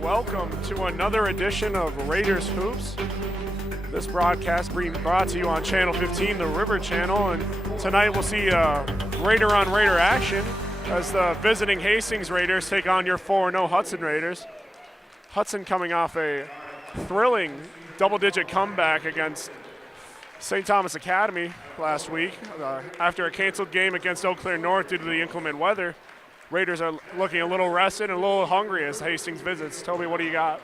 Welcome to another edition of Raiders Hoops. This broadcast being brought to you on Channel 15, the River Channel, and tonight we'll see Raider on Raider action as the visiting Hastings Raiders take on your 4-0 Hudson Raiders. Hudson coming off a thrilling double-digit comeback against St. Thomas Academy last week. After a canceled game against Eau Claire North due to the inclement weather, Raiders are looking a little rested and a little hungry as Hastings visits. Toby, what do you got?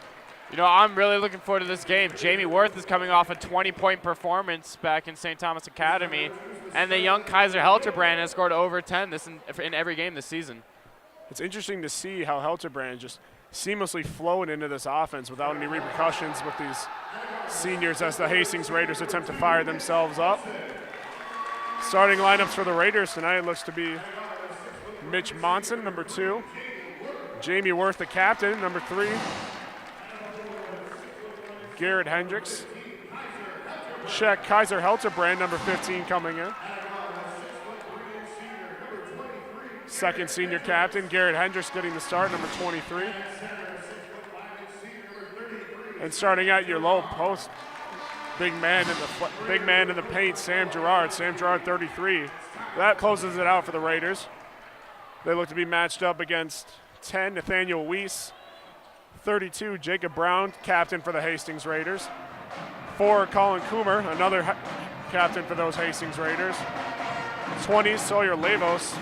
You know, I'm really looking forward to this game. Jamie Worth is coming off a 20-point performance back in St. Thomas Academy, and the young Kaiser Helterbrand has scored over 10 in every game this season. It's interesting to see how Helterbrand just seamlessly flowing into this offense without any repercussions with these seniors as the Hastings Raiders attempt to fire themselves up. Starting lineups for the Raiders tonight looks to be Mitch Monson, number 2. Jamie Worth, the captain, number 3. Garrett Hendricks. Check Kaiser Helterbrand, number 15, coming in. Second senior captain, Garrett Hendricks, getting the start, number 23. And starting at your low post, big man in the paint, Sam Gerard. Sam Gerard, 33. That closes it out for the Raiders. They look to be matched up against 10, Nathaniel Weiss. 32, Jacob Brown, captain for the Hastings Raiders. 4, Colin Coomer, another captain for those Hastings Raiders. 20, Sawyer Lavos.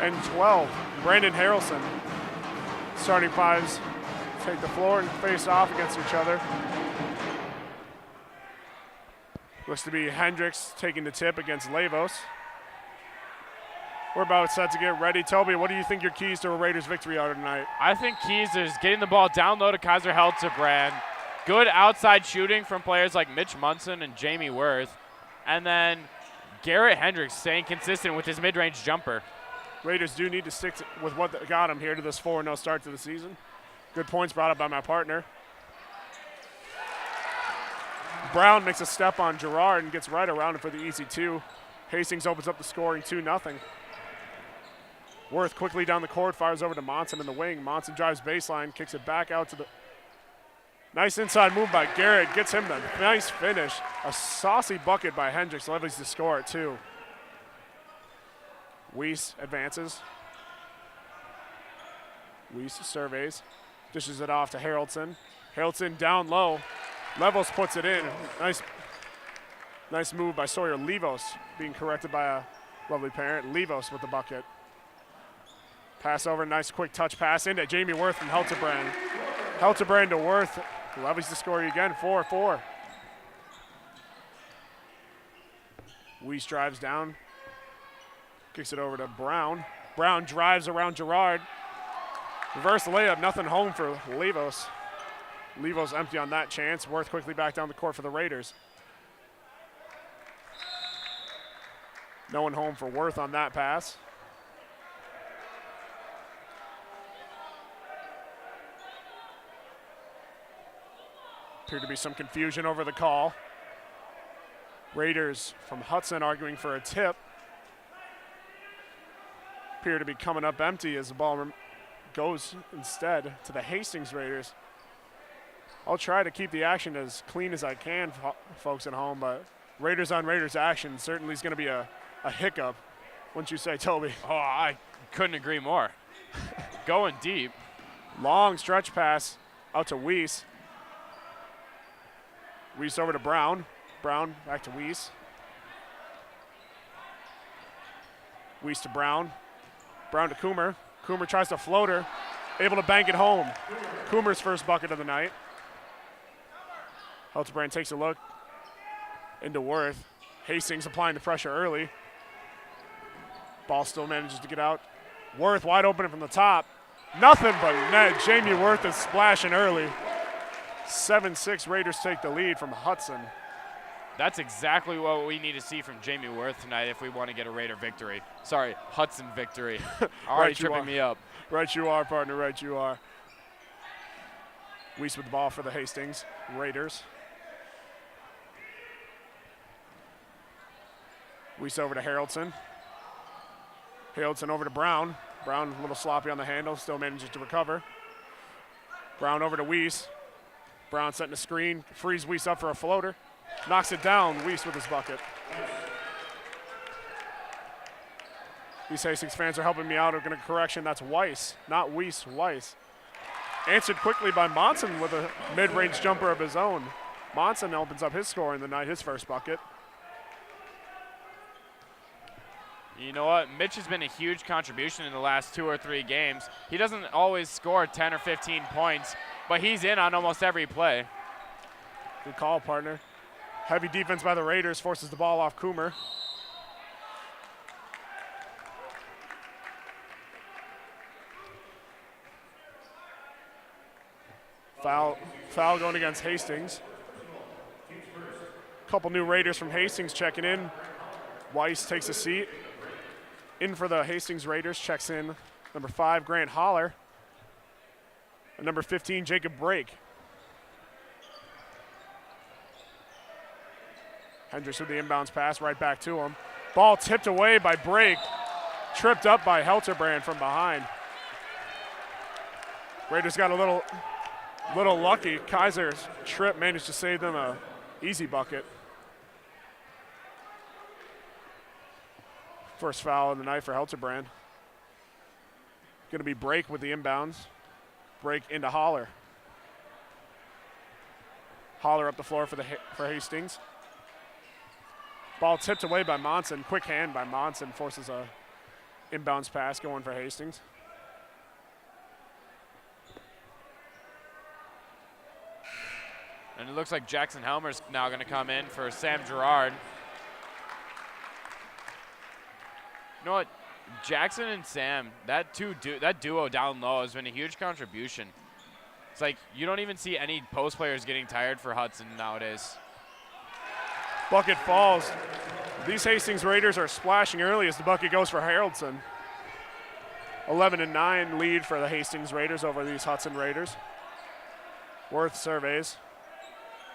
And 12, Brandon Harrelson. Starting fives take the floor and face off against each other. Looks to be Hendricks taking the tip against Lavos. We're about set to get ready. Toby, what do you think your keys to a Raiders victory are tonight? I think keys is getting the ball down low to Kaiser Helterbrand, good outside shooting from players like Mitch Munson and Jamie Worth, and then Garrett Hendricks staying consistent with his mid-range jumper. Raiders do need to stick with what got them here to this 4-0 start to the season. Good points brought up by my partner. Brown makes a step on Gerard and gets right around it for the easy 2. Hastings opens up the scoring 2-0. Worth quickly down the court, fires over to Monson in the wing. Monson drives baseline, kicks it back out to the... Nice inside move by Garrett, gets him the nice finish. A saucy bucket by Hendricks, levies the score at 2. Weiss advances. Weiss surveys, dishes it off to Haraldson. Haraldson down low. Levels puts it in. Nice move by Sawyer Levos, being corrected by a lovely parent. Levos with the bucket. Pass over, nice quick touch pass into Jamie Worth from Helterbrand. Helterbrand to Worth, levies the score again, 4-4. Weiss drives down, kicks it over to Brown. Brown drives around Gerard. Reverse layup, nothing home for Levos. Levos empty on that chance. Worth quickly back down the court for the Raiders. No one home for Worth on that pass. Appeared to be some confusion over the call. Raiders from Hudson arguing for a tip. Appear to be coming up empty as the ball goes instead to the Hastings Raiders. I'll try to keep the action as clean as I can, folks at home, but Raiders on Raiders action certainly is going to be a hiccup, wouldn't you say, Toby? Oh, I couldn't agree more. Going deep. Long stretch pass out to Weiss. Weiss over to Brown. Brown back to Weiss. Weiss to Brown. Brown to Coomer. Coomer tries to floater. Able to bank it home. Coomer's first bucket of the night. Helterbrand takes a look into Worth. Hastings applying the pressure early. Ball still manages to get out. Worth wide open from the top. Nothing but net. Jamie Worth is splashing early. 7-6 Raiders take the lead from Hudson. That's exactly what we need to see from Jamie Worth tonight if we want to get a Raider victory. Sorry, Hudson victory. Already tripping me up. Right you are, partner, right you are. Weiss with the ball for the Hastings Raiders. Weiss over to Haraldson. Haraldson over to Brown. Brown a little sloppy on the handle, still manages to recover. Brown over to Weiss. Brown setting a screen, frees Weiss up for a floater. Knocks it down, Weiss with his bucket. These Hastings fans are helping me out. I'm going to correction, that's Weiss, not Weiss, Weiss. Answered quickly by Monson with a mid-range jumper of his own. Monson opens up his score in the night, his first bucket. You know what? Mitch has been a huge contribution in the last 2 or 3 games. He doesn't always score 10 or 15 points, but he's in on almost every play. Good call, partner. Heavy defense by the Raiders forces the ball off Coomer. Foul going against Hastings. Couple new Raiders from Hastings checking in. Weiss takes a seat. In for the Hastings Raiders, checks in number 5, Grant Holler. And number 15, Jacob Brake. Hendricks with the inbounds pass right back to him. Ball tipped away by Brake. Tripped up by Helterbrand from behind. Raiders got a little lucky. Kaiser's trip managed to save them a easy bucket. First foul of the night for Helterbrand. Going to be Brake with the inbounds. Brake into Holler. Holler up the floor for Hastings. Ball tipped away by Monson. Quick hand by Monson forces a inbounds pass going for Hastings. And it looks like Jackson Helmer's now going to come in for Sam Gerard. You know what? Jackson and Sam, that duo down low has been a huge contribution. It's like you don't even see any post players getting tired for Hudson nowadays. Bucket falls. These Hastings Raiders are splashing early as the bucket goes for Haraldson. 11-9 lead for the Hastings Raiders over these Hudson Raiders. Worth surveys.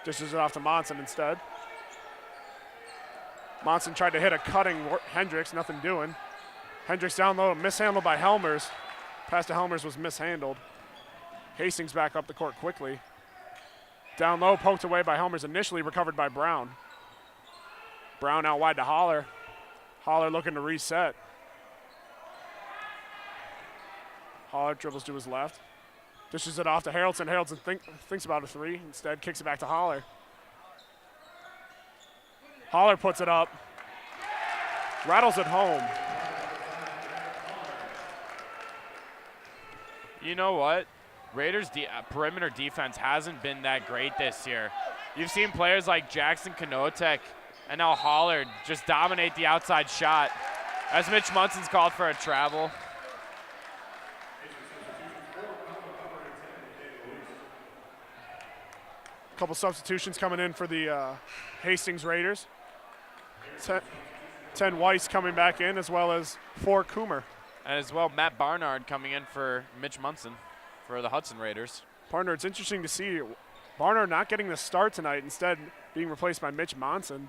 Dishes it off to Monson instead. Monson tried to hit a cutting Hendricks, nothing doing. Hendricks down low, mishandled by Helmers. Pass to Helmers was mishandled. Hastings back up the court quickly. Down low, poked away by Helmers, initially recovered by Brown. Brown out wide to Holler. Holler looking to reset. Holler dribbles to his left. Dishes it off to Haraldson. Haraldson thinks about a 3. Instead, kicks it back to Holler. Holler puts it up. Rattles it home. You know what? Raiders' perimeter defense hasn't been that great this year. You've seen players like Jackson Kanotek and now Holler just dominate the outside shot. As Mitch Munson's called for a travel. Couple substitutions coming in for the Hastings Raiders. 10 Weiss coming back in, as well as 4 Coomer. And as well, Matt Barnard coming in for Mitch Munson for the Hudson Raiders. Partner, it's interesting to see Barnard not getting the start tonight, instead being replaced by Mitch Monson.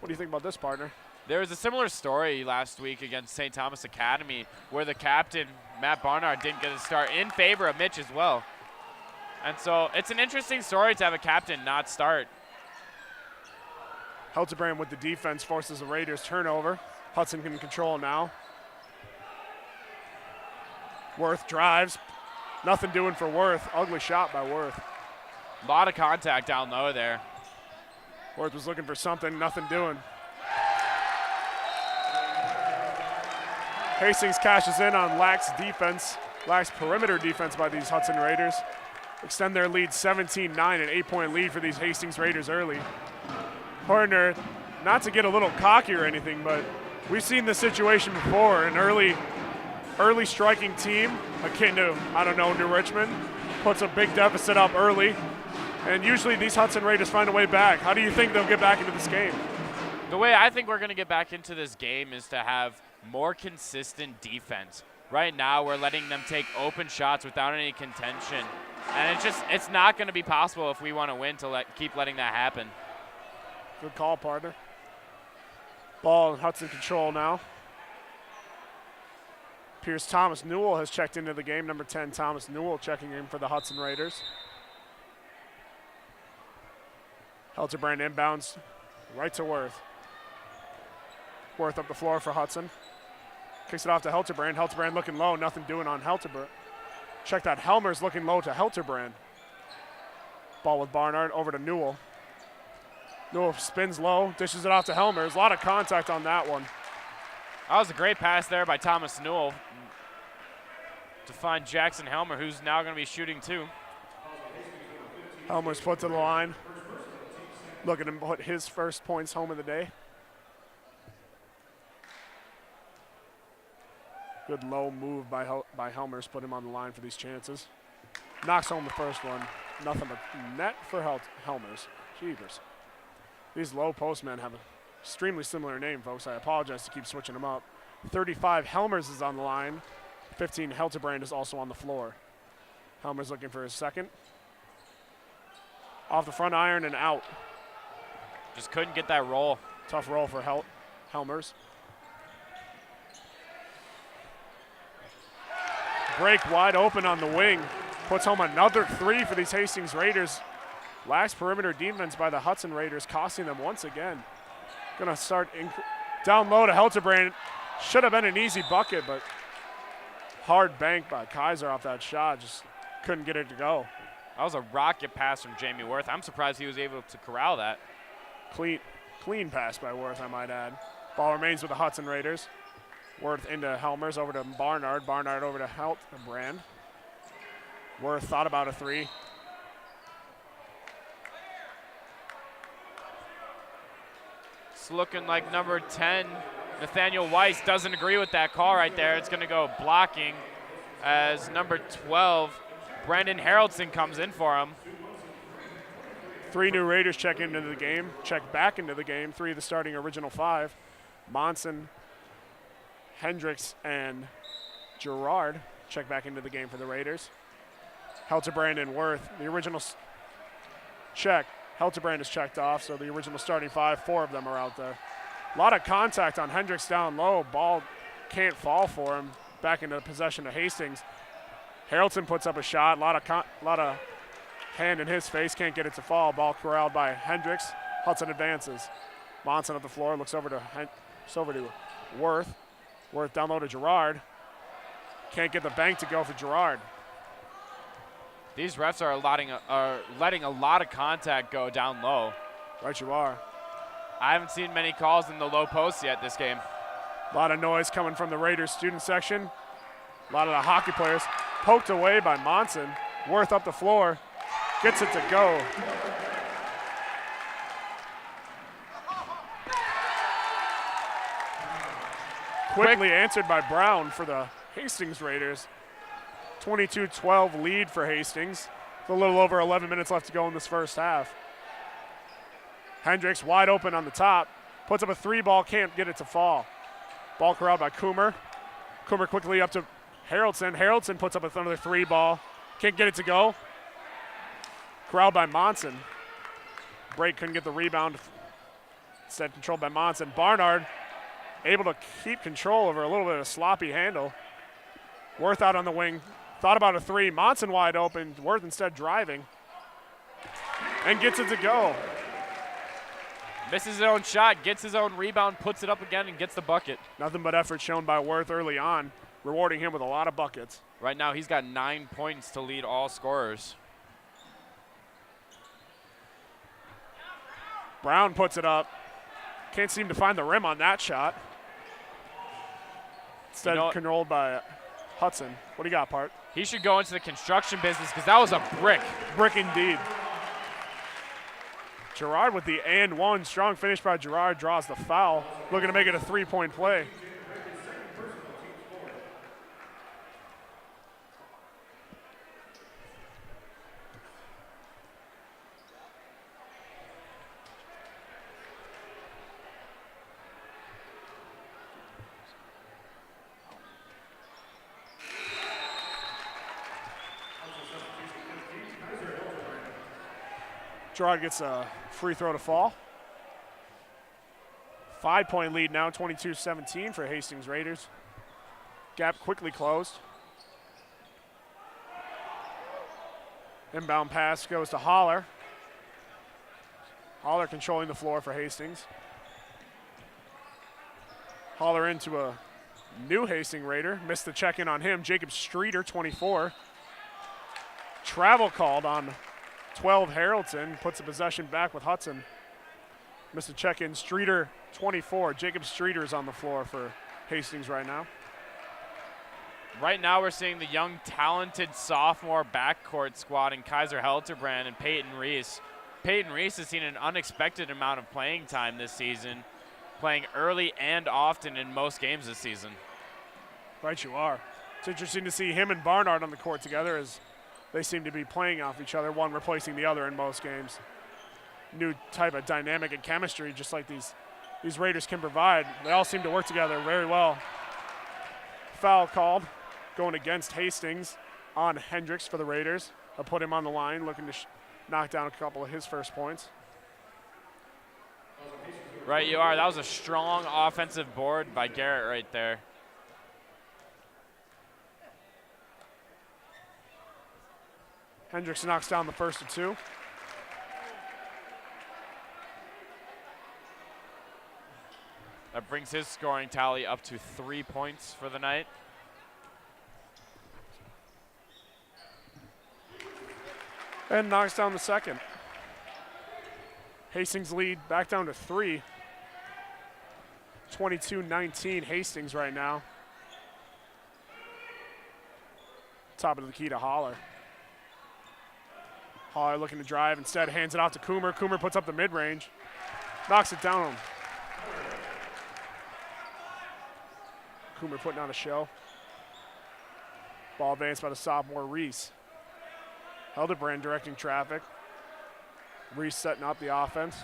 What do you think about this, partner? There was a similar story last week against St. Thomas Academy where the captain, Matt Barnard, didn't get a start in favor of Mitch as well. And so it's an interesting story to have a captain not start. Helterbrand with the defense forces the Raiders turnover. Hudson can control now. Worth drives. Nothing doing for Worth. Ugly shot by Worth. A lot of contact down low there. Worth was looking for something, nothing doing. Hastings cashes in on lax perimeter defense by these Hudson Raiders. Extend their lead 17-9, an 8-point lead for these Hastings Raiders early. Partner, not to get a little cocky or anything, but we've seen this situation before. An early striking team, akin to, New Richmond, puts a big deficit up early, And usually these Hudson Raiders find a way back. How do you think they'll get back into this game? The way I think we're going to get back into this game is to have more consistent defense. Right now, we're letting them take open shots without any contention. And it's not going to be possible if we want to win to keep letting that happen. Good call, partner. Ball in Hudson control now. Pierce Thomas Newell has checked into the game. Number 10, Thomas Newell, checking in for the Hudson Raiders. Helterbrand inbounds right to Worth. Worth up the floor for Hudson. Kicks it off to Helterbrand. Helterbrand looking low, nothing doing on Helterbrand. Check that, Helmer's looking low to Helterbrand. Ball with Barnard over to Newell. Newell spins low, dishes it off to Helmer. There's a lot of contact on that one. That was a great pass there by Thomas Newell to find Jackson Helmer, who's now going to be shooting too. Helmer's put to the line. Looking to put his first points home of the day. Good low move by Helmer's, put him on the line for these chances. Knocks home the first one. Nothing but net for Helmer's. Jeepers. These low postmen have an extremely similar name, folks. I apologize to keep switching them up. 35, Helmer's is on the line. 15, Helterbrand is also on the floor. Helmer's looking for his second. Off the front iron and out. Just couldn't get that roll. Tough roll for Helmer's. Break wide open on the wing. Puts home another three for these Hastings Raiders. Lax perimeter defense by the Hudson Raiders, costing them once again. Gonna start down low to Helterbrand. Should have been an easy bucket, but hard bank by Kaiser off that shot. Just couldn't get it to go. That was a rocket pass from Jamie Worth. I'm surprised he was able to corral that. Clean pass by Worth, I might add. Ball remains with the Hudson Raiders. Worth into Helmers, over to Barnard. Barnard over to Helterbrand. Worth thought about a three. It's looking like number 10, Nathaniel Weiss, doesn't agree with that call right there. It's going to go blocking as number 12, Brandon Haroldson, comes in for him. Three new Raiders check into the game, check back into the game. Three of the starting original five. Monson, Hendricks, and Gerard check back into the game for the Raiders. Helterbrand and Worth, the original check. Helterbrand is checked off, so the original starting five, four of them are out there. A lot of contact on Hendricks down low. Ball can't fall for him. Back into possession of Hastings. Haroldson puts up a shot. A lot of hand in his face. Can't get it to fall. Ball corralled by Hendricks. Hudson advances. Monson up the floor. Looks over to Worth. Worth down low to Gerard. Can't get the bank to go for Gerard. These refs are letting a lot of contact go down low. Right you are. I haven't seen many calls in the low post yet this game. A lot of noise coming from the Raiders student section. A lot of the hockey players poked away by Monson. Worth up the floor. Gets it to go. Quickly answered by Brown for the Hastings Raiders. 22-12 lead for Hastings. With a little over 11 minutes left to go in this first half. Hendricks wide open on the top. Puts up a three ball, can't get it to fall. Ball corralled by Coomer. Coomer quickly up to Haroldson. Haroldson puts up another three ball. Can't get it to go. Corralled by Monson. Break couldn't get the rebound. Instead controlled by Monson. Barnard able to keep control over a little bit of a sloppy handle. Worth out on the wing. Thought about a three. Monson wide open. Worth instead driving. And gets it to go. Misses his own shot, gets his own rebound, puts it up again, and gets the bucket. Nothing but effort shown by Worth early on, rewarding him with a lot of buckets. Right now, he's got 9 points to lead all scorers. Brown puts it up. Can't seem to find the rim on that shot. Instead, controlled by Hudson. What do you got, Part? He should go into the construction business because that was a brick. Brick indeed. Gerard with the and one. Strong finish by Gerard, draws the foul. Looking to make it a three-point play. Gerard gets a free throw to fall. 5-point lead now, 22-17 for Hastings Raiders. Gap quickly closed. Inbound pass goes to Holler. Holler controlling the floor for Hastings. Holler into a new Hastings Raider. Missed the check-in on him. Jacob Streeter, 24. Travel called on 12 Haraldson. Puts the possession back with Hudson. Missed the check-in. Streeter, 24. Jacob Streeter is on the floor for Hastings right now. Right now we're seeing the young, talented sophomore backcourt squad in Kaiser Helterbrand and Peyton Reese. Peyton Reese has seen an unexpected amount of playing time this season, playing early and often in most games this season. Right you are. It's interesting to see him and Barnard on the court together as they seem to be playing off each other, one replacing the other in most games. New type of dynamic and chemistry, just like these Raiders can provide. They all seem to work together very well. Foul called, going against Hastings on Hendricks for the Raiders. I'll put him on the line, looking to knock down a couple of his first points. Right you are. That was a strong offensive board by Garrett right there. Hendricks knocks down the first of two. That brings his scoring tally up to 3 points for the night. And knocks down the second. Hastings lead back down to 3. 22-19 Hastings right now. Top of the key to Holler. Holler looking to drive, instead hands it off to Coomer. Coomer puts up the mid-range, knocks it down. Coomer putting on a show. Ball advanced by the sophomore Reese. Hildebrand directing traffic. Reese setting up the offense.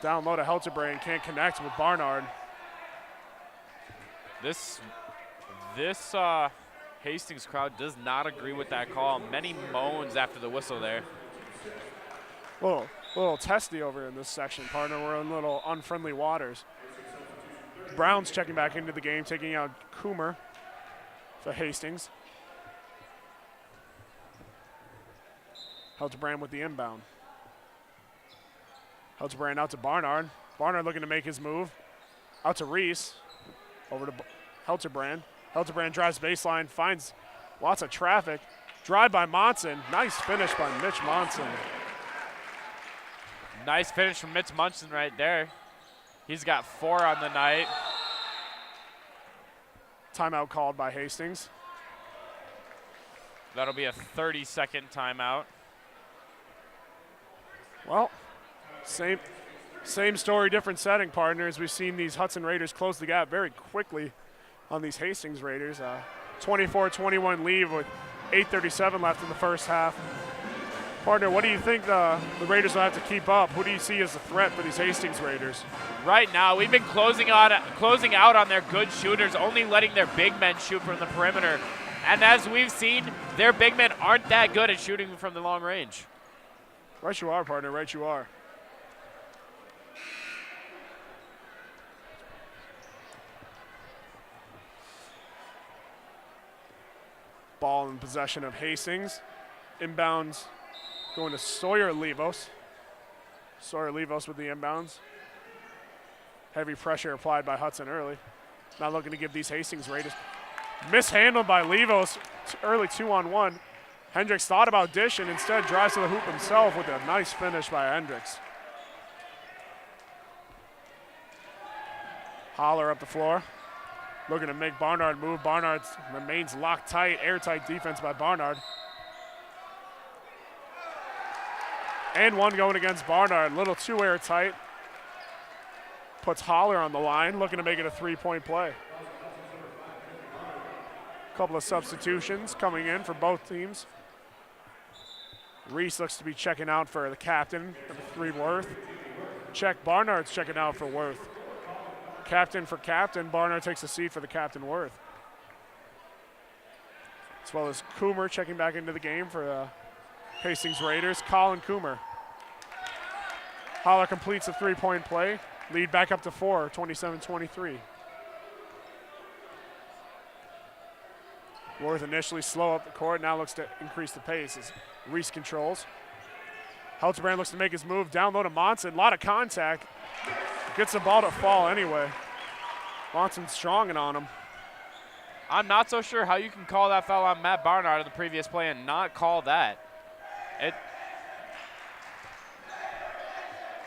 Down low to Hildebrand, can't connect with Barnard. This Hastings crowd does not agree with that call. Many moans after the whistle there. Little testy over in this section, partner. We're in little unfriendly waters. Brown's checking back into the game, taking out Coomer for Hastings. Hildebrand with the inbound. Hildebrand out to Barnard. Barnard looking to make his move. Out to Reese. Over to Hildebrand. Hildebrand drives baseline, finds lots of traffic. Drive by Monson. Nice finish by Mitch Monson. Nice finish from Mitch Munson right there. He's got 4 on the night. Timeout called by Hastings. That'll be a 30-second timeout. Well, same story, different setting, partners. We've seen these Hudson Raiders close the gap very quickly on these Hastings Raiders. 24-21 lead with 8:37 left in the first half. Partner, what do you think the Raiders will have to keep up? Who do you see as a threat for these Hastings Raiders? Right now, we've been closing out on their good shooters, only letting their big men shoot from the perimeter. And as we've seen, their big men aren't that good at shooting from the long range. Right you are, partner, right you are. Ball in possession of Hastings. Inbounds going to Sawyer Levos. Sawyer Levos with the inbounds. Heavy pressure applied by Hudson early. Not looking to give these Hastings Raiders. Mishandled by Levos, early 2-on-1. Hendricks thought about dish and instead drives to the hoop himself with a nice finish by Hendricks. Holler up the floor. Looking to make Barnard move. Barnard remains locked tight. Airtight defense by Barnard. And one going against Barnard. A little too airtight. Puts Holler on the line. Looking to make it a three-point play. Couple of substitutions coming in for both teams. Reese looks to be checking out for the captain, number 3, Worth. Barnard's checking out for Worth. Captain for captain, Barnard takes a seat for the captain, Worth. As well as Coomer checking back into the game for Hastings Raiders, Colin Coomer. Holler completes a three-point play. Lead back up to 4, 27-23. Worth initially slow up the court, now looks to increase the pace as Reese controls. Helterbrand looks to make his move, down low to Monson, a lot of contact. Gets the ball to fall anyway. Monson's stronging on him. I'm not so sure how you can call that foul on Matt Barnard in the previous play and not call that.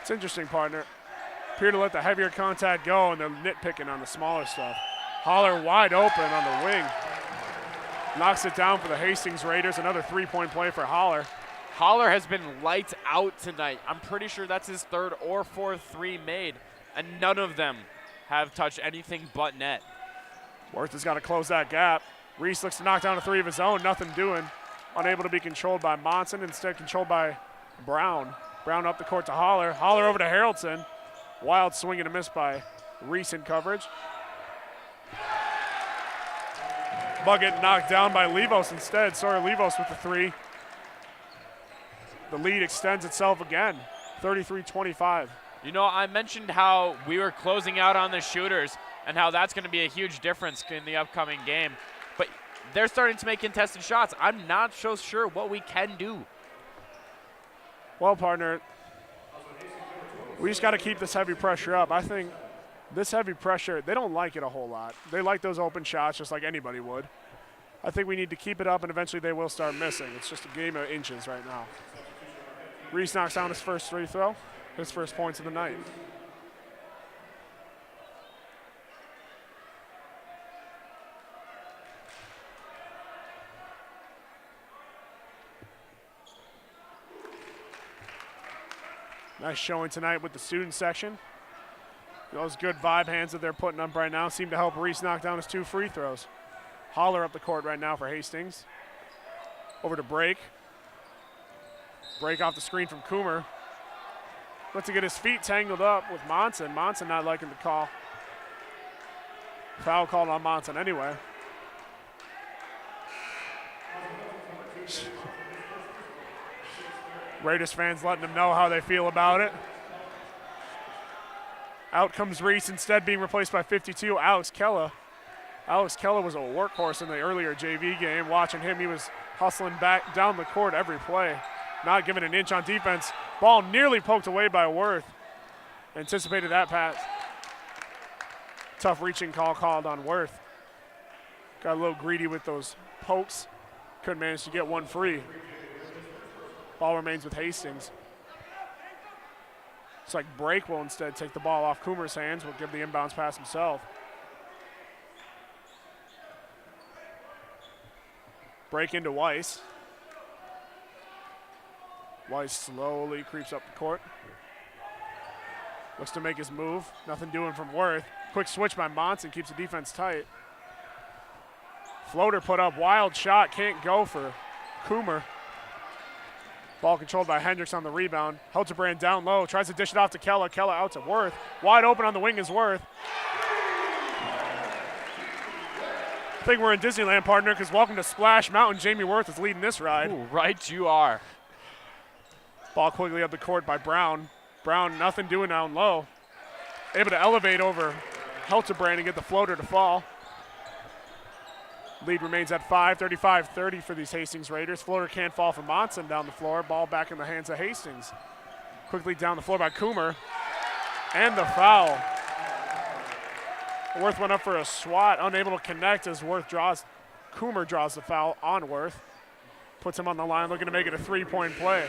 It's interesting, partner. Appear to let the heavier contact go, and they're nitpicking on the smaller stuff. Holler wide open on the wing. Knocks it down for the Hastings Raiders. Another three-point play for Holler. Holler has been lights out tonight. I'm pretty sure that's his third or fourth three made, and none of them have touched anything but net. Worth has got to close that gap. Reese looks to knock down a three of his own, nothing doing. Unable to be controlled by Monson, instead controlled by Brown. Brown up the court to Holler. Holler over to Haraldson. Wild swing and a miss by Reese in coverage. Bucket knocked down by Levos instead. Sawyer Levos with the three. The lead extends itself again, 33-25. You know, I mentioned how we were closing out on the shooters and how that's going to be a huge difference in the upcoming game. But they're starting to make contested shots. I'm not so sure what we can do. Well, partner, we just got to keep this heavy pressure up. I think this heavy pressure, they don't like it a whole lot. They like those open shots just like anybody would. I think we need to keep it up, and eventually they will start missing. It's just a game of inches right now. Reese knocks down his first free throw, his first points of the night. Nice showing tonight with the student section. Those good vibe hands that they're putting up right now seem to help Reese knock down his two free throws. Holler up the court right now for Hastings. Over to Break. Break off the screen from Coomer. Looks to get his feet tangled up with Monson. Monson not liking the call. Foul called on Monson anyway. Raiders fans letting them know how they feel about it. Out comes Reese, instead being replaced by 52, Alex Kella. Alex Kella was a workhorse in the earlier JV game. Watching him, he was hustling back down the court every play. Not giving an inch on defense. Ball nearly poked away by Worth. Anticipated that pass. Tough reaching call called on Worth. Got a little greedy with those pokes. Couldn't manage to get one free. Ball remains with Hastings. It's like Break will instead take the ball off Coomer's hands. Will give the inbounds pass himself. Break into Weiss. Weiss slowly creeps up the court. Looks to make his move. Nothing doing from Worth. Quick switch by Monson, keeps the defense tight. Floater put up, wild shot, can't go for Coomer. Ball controlled by Hendricks on the rebound. Helterbrand down low, tries to dish it off to Kella. Kella out to Worth. Wide open on the wing is Worth. I think we're in Disneyland, partner, because welcome to Splash Mountain. Jamie Worth is leading this ride. Ooh, right you are. Ball quickly up the court by Brown. Brown, nothing doing down low. Able to elevate over Helterbrand and get the floater to fall. Lead remains at 5, 35-30 for these Hastings Raiders. Floater can't fall from Monson down the floor. Ball back in the hands of Hastings. Quickly down the floor by Coomer. And the foul. Worth went up for a swat, unable to connect as Coomer draws the foul on Worth. Puts him on the line, looking to make it a three-point play.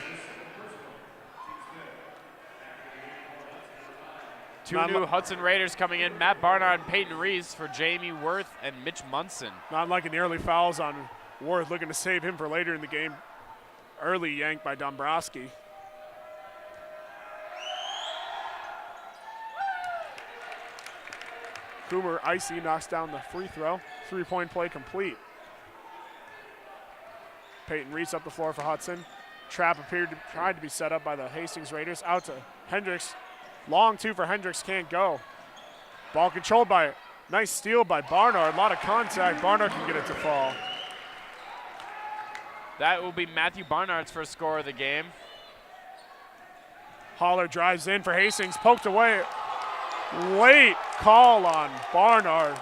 Two new Hudson Raiders coming in, Matt Barnard and Peyton Reese for Jamie Worth and Mitch Munson. Not liking the early fouls on Worth, looking to save him for later in the game. Early yank by Dombrowski. Coomer, icy, knocks down the free throw. Three-point play complete. Peyton Reese up the floor for Hudson. Trap tried to be set up by the Hastings Raiders. Out to Hendricks. Long two for Hendricks, can't go. Ball controlled by, nice steal by Barnard. A lot of contact. Barnard can get it to fall. That will be Matthew Barnard's first score of the game. Holler drives in for Hastings, poked away. Late call on Barnard.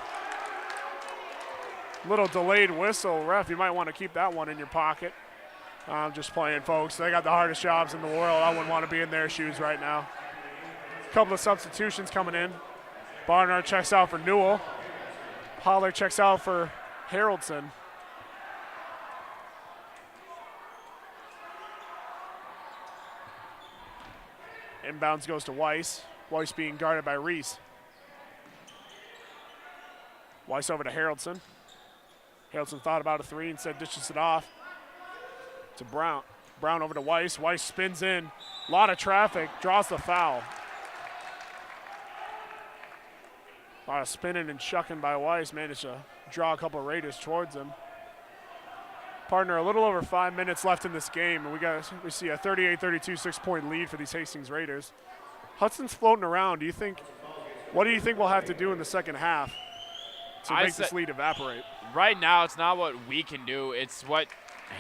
Little delayed whistle. Ref, you might want to keep that one in your pocket. I'm just playing, folks. They got the hardest jobs in the world. I wouldn't want to be in their shoes right now. Couple of substitutions coming in. Barnard checks out for Newell. Holler checks out for Haroldson. Inbounds goes to Weiss. Weiss being guarded by Reese. Weiss over to Haroldson. Haroldson thought about a three, instead dishes it off to Brown. Brown over to Weiss. Weiss spins in. A lot of traffic. Draws the foul. A lot of spinning and shucking by Weiss. Managed to draw a couple of Raiders towards him. Partner, a little over 5 minutes left in this game, and we see a 38-32 6-point lead for these Hastings Raiders. Hudson's floating around. What do you think we'll have to do in the second half to make this lead evaporate? Right now, it's not what we can do. It's what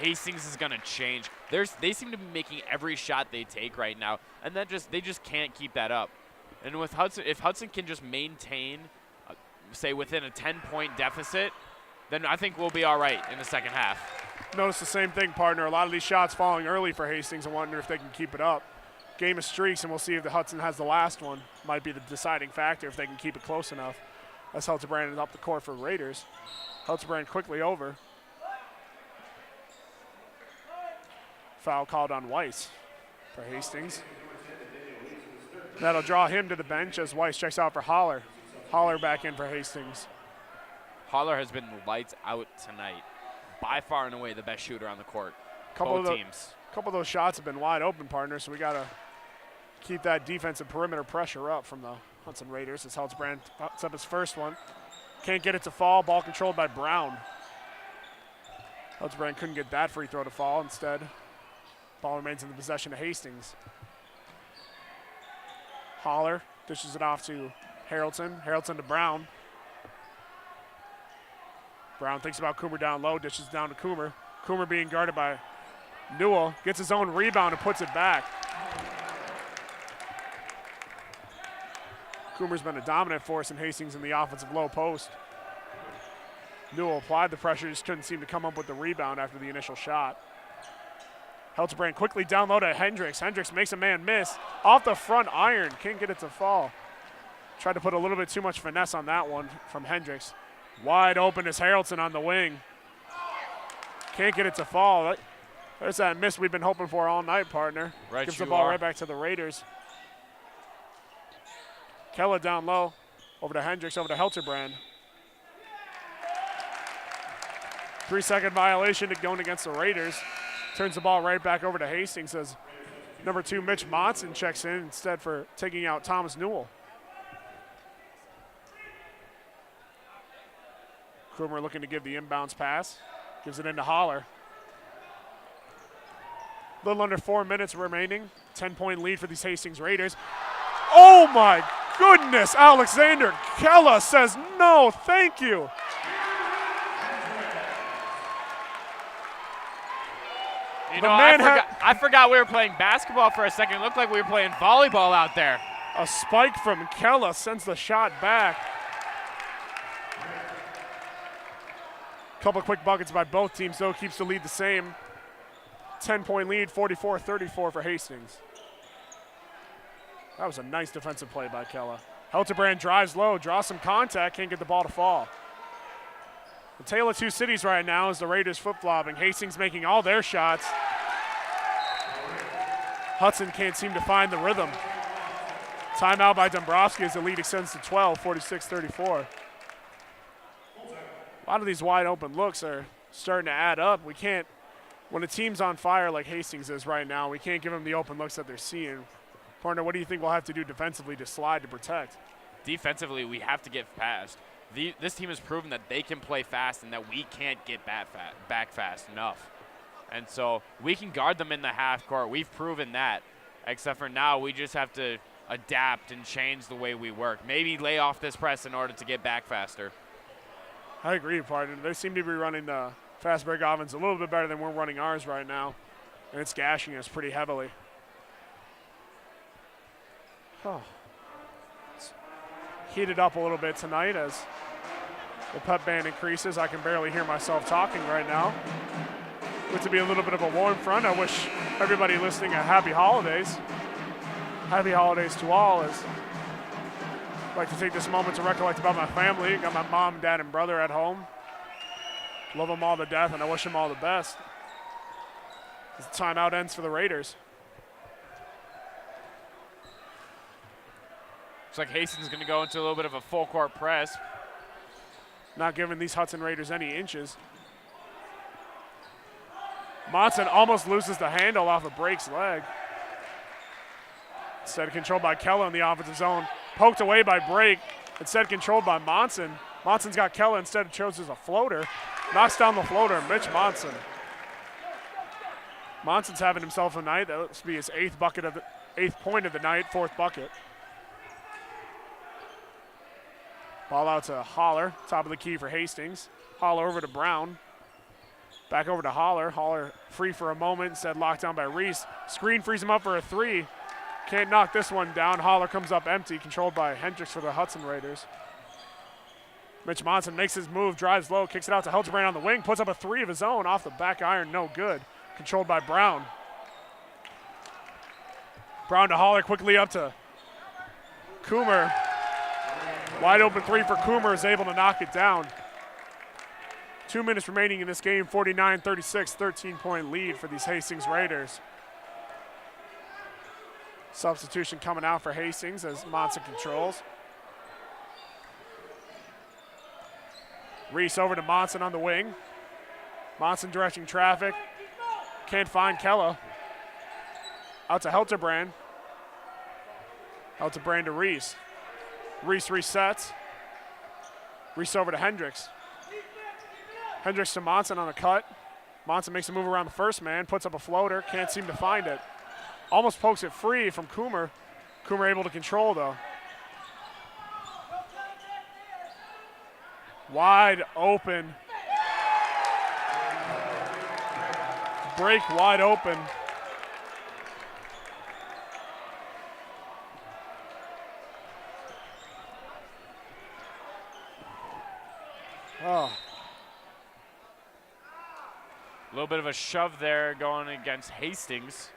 Hastings is going to change. They seem to be making every shot they take right now, and they just can't keep that up. And with Hudson, if Hudson can just maintain, say, within a 10-point deficit, then I think we'll be all right in the second half. Notice the same thing, partner. A lot of these shots falling early for Hastings. I wonder if they can keep it up. Game of streaks, and we'll see if the Hudson has the last one. Might be the deciding factor if they can keep it close enough. That's Hudson is up the court for Raiders. Hudson quickly over. Foul called on Weiss for Hastings. That'll draw him to the bench as Weiss checks out for Holler. Holler back in for Hastings. Holler has been lights out tonight. By far and away the best shooter on the court. Both teams. A couple of those shots have been wide open, partner, so we got to keep that defensive perimeter pressure up from the Hudson Raiders as Hudson puts up his first one. Can't get it to fall. Ball controlled by Brown. Hudson couldn't get that free throw to fall. Instead, ball remains in the possession of Hastings. Holler dishes it off to Haroldson. Haroldson to Brown. Brown thinks about Coomer down low, dishes down to Coomer. Coomer being guarded by Newell. Gets his own rebound and puts it back. Coomer's been a dominant force in Hastings in the offensive low post. Newell applied the pressure, just couldn't seem to come up with the rebound after the initial shot. Helterbrand quickly down low to Hendricks. Hendricks makes a man miss. Off the front iron, can't get it to fall. Tried to put a little bit too much finesse on that one from Hendricks. Wide open is Haroldson on the wing. Can't get it to fall. There's that miss we've been hoping for all night, partner. Right. Gives the ball right back to the Raiders. Kella down low. Over to Hendricks, over to Helterbrand. 3-second violation going against the Raiders. Turns the ball right back over to Hastings as number 2 Mitch Monson checks in instead for taking out Thomas Newell. Coomer looking to give the inbounds pass. Gives it into Holler. A little under 4 minutes remaining. 10-point lead for these Hastings Raiders. Oh my goodness, Alexander Kella says no, thank you. You know, I forgot we were playing basketball for a second. It looked like we were playing volleyball out there. A spike from Kella sends the shot back. Couple quick buckets by both teams, though, keeps the lead the same. 10-point lead, 44-34 for Hastings. That was a nice defensive play by Kella. Helterbrand drives low, draws some contact, can't get the ball to fall. The tale of two cities right now is the Raiders flip-flopping. Hastings making all their shots. Hudson can't seem to find the rhythm. Timeout by Dombrowski as the lead extends to 12, 46-34. A lot of these wide open looks are starting to add up. We can't, when a team's on fire like Hastings is right now, we can't give them the open looks that they're seeing. Partner, what do you think we'll have to do defensively to slide to protect? Defensively, we have to get fast. This team has proven that they can play fast and that we can't get back fast enough. And so we can guard them in the half court. We've proven that. Except for now, we just have to adapt and change the way we work. Maybe lay off this press in order to get back faster. I agree, partner. They seem to be running the Fast break offense a little bit better than we're running ours right now, and it's gashing us pretty heavily. Oh. It's heated up a little bit tonight as the pep band increases. I can barely hear myself talking right now. Good to be a little bit of a warm front. I wish everybody listening a happy holidays. Happy holidays to all. As I'd like to take this moment to recollect about my family. Got my mom, dad, and brother at home. Love them all to death, and I wish them all the best. As the timeout ends for the Raiders. Looks like Hastings is going to go into a little bit of a full court press. Not giving these Hudson Raiders any inches. Monson almost loses the handle off of Brake's leg. Instead controlled by Kella in the offensive zone. Poked away by Brake. Instead controlled by Monson. Monson's got Kella, instead chooses a floater. Knocks down the floater, Mitch Monson. Monson's having himself a night. That will be his eighth point of the night, fourth bucket. Ball out to Holler, top of the key for Hastings. Holler over to Brown. Back over to Holler. Holler free for a moment, instead locked down by Reese. Screen frees him up for a three. Can't knock this one down. Holler comes up empty, controlled by Hendricks for the Hudson Raiders. Mitch Monson makes his move, drives low, kicks it out to Hildebrand on the wing, puts up a three of his own off the back iron, no good. Controlled by Brown. Brown to Holler, quickly up to Coomer. Wide open three for Coomer, is able to knock it down. 2 minutes remaining in this game, 49-36, 13-point lead for these Hastings Raiders. Substitution coming out for Hastings as Monson controls. Reese over to Monson on the wing. Monson directing traffic. Can't find Kella. Out to Helterbrand. Helterbrand to Reese. Reese resets. Reese over to Hendricks. Hendricks to Monson on the cut. Monson makes a move around the first man, puts up a floater, can't seem to find it. Almost pokes it free from Coomer. Coomer able to control though. Wide open. Break wide open. Oh. A little bit of a shove there going against Hastings.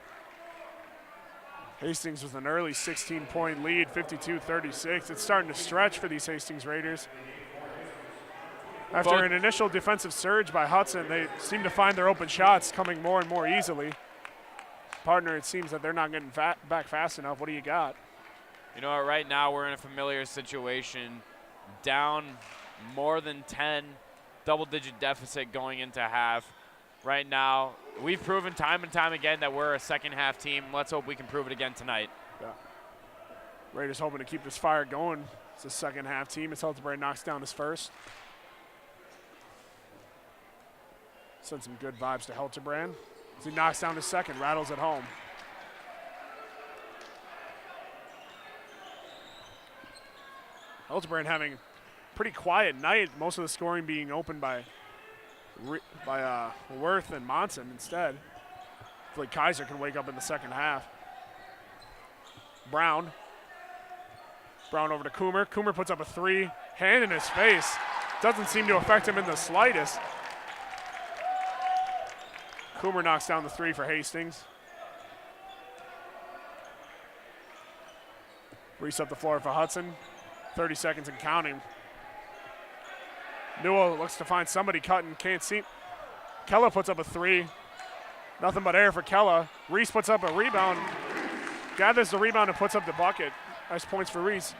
Hastings with an early 16-point lead, 52-36. It's starting to stretch for these Hastings Raiders. After an initial defensive surge by Hudson, they seem to find their open shots coming more and more easily. Partner, it seems that they're not getting back fast enough. What do you got? You know what, right now we're in a familiar situation. Down more than 10, double-digit deficit going into half. Right now, we've proven time and time again that we're a second-half team. Let's hope we can prove it again tonight. Yeah. Raiders hoping to keep this fire going. It's a second-half team as Hildebrand knocks down his first. Send some good vibes to Hildebrand as he knocks down his second, rattles at home. Hildebrand having a pretty quiet night, most of the scoring being opened by Worth and Monson instead. Hopefully Kaiser can wake up in the second half. Brown over to Coomer. Coomer puts up a three, hand in his face. Doesn't seem to affect him in the slightest. Coomer knocks down the three for Hastings. Reese up the floor for Hudson. 30 seconds and counting. Newell looks to find somebody cutting, can't see. Kella puts up a three. Nothing but air for Kella. Reese puts up a rebound. Gathers the rebound and puts up the bucket. Nice points for Reese.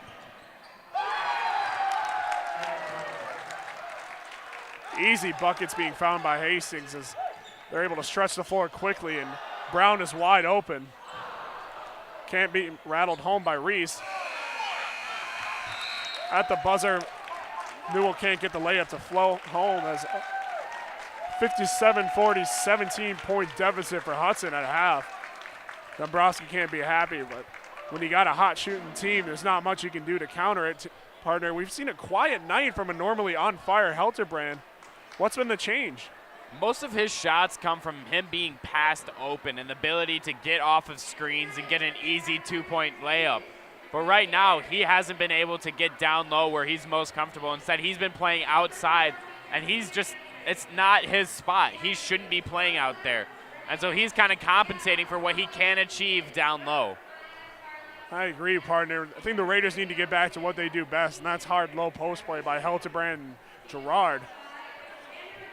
Easy buckets being found by Hastings as they're able to stretch the floor quickly, and Brown is wide open. Can't be rattled home by Reese. At the buzzer, Newell can't get the layup to flow home as 57-40, 17-point deficit for Hudson at half. Dombrowski can't be happy, but when you got a hot shooting team, there's not much you can do to counter it. Partner, we've seen a quiet night from a normally on fire Hildebrand. What's been the change? Most of his shots come from him being passed open and the ability to get off of screens and get an easy 2-point layup. But right now, he hasn't been able to get down low where he's most comfortable. Instead, he's been playing outside, and it's not his spot. He shouldn't be playing out there. And so he's kind of compensating for what he can achieve down low. I agree, partner. I think the Raiders need to get back to what they do best, and that's hard low post play by Hildebrand and Girard.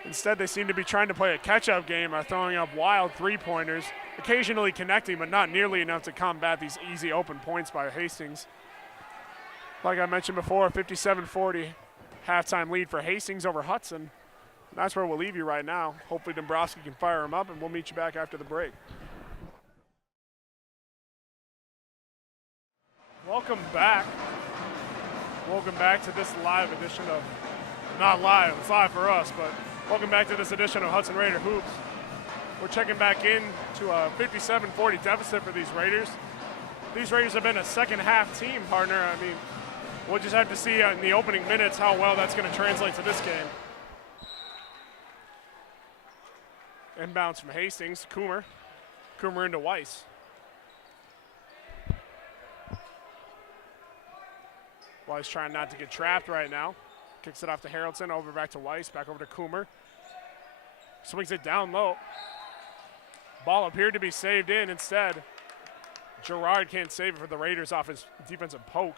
Instead, they seem to be trying to play a catch-up game by throwing up wild three-pointers, occasionally connecting, but not nearly enough to combat these easy open points by Hastings. Like I mentioned before, 57-40 halftime lead for Hastings over Hudson. That's where we'll leave you right now. Hopefully Dombrowski can fire him up, and we'll meet you back after the break. Welcome back. Welcome back to this live edition of, not live, it's live for us, but welcome back to this edition of Hudson Raider Hoops. We're checking back in to a 57-40 deficit for these Raiders. These Raiders have been a second half team, partner. I mean, we'll just have to see in the opening minutes how well that's going to translate to this game. Inbounds from Hastings, Coomer into Weiss. Weiss trying not to get trapped right now. Kicks it off to Harrelson, over back to Weiss, back over to Coomer. Swings it down low. Ball appeared to be saved in. Instead, Girard can't save it for the Raiders off his defensive poke.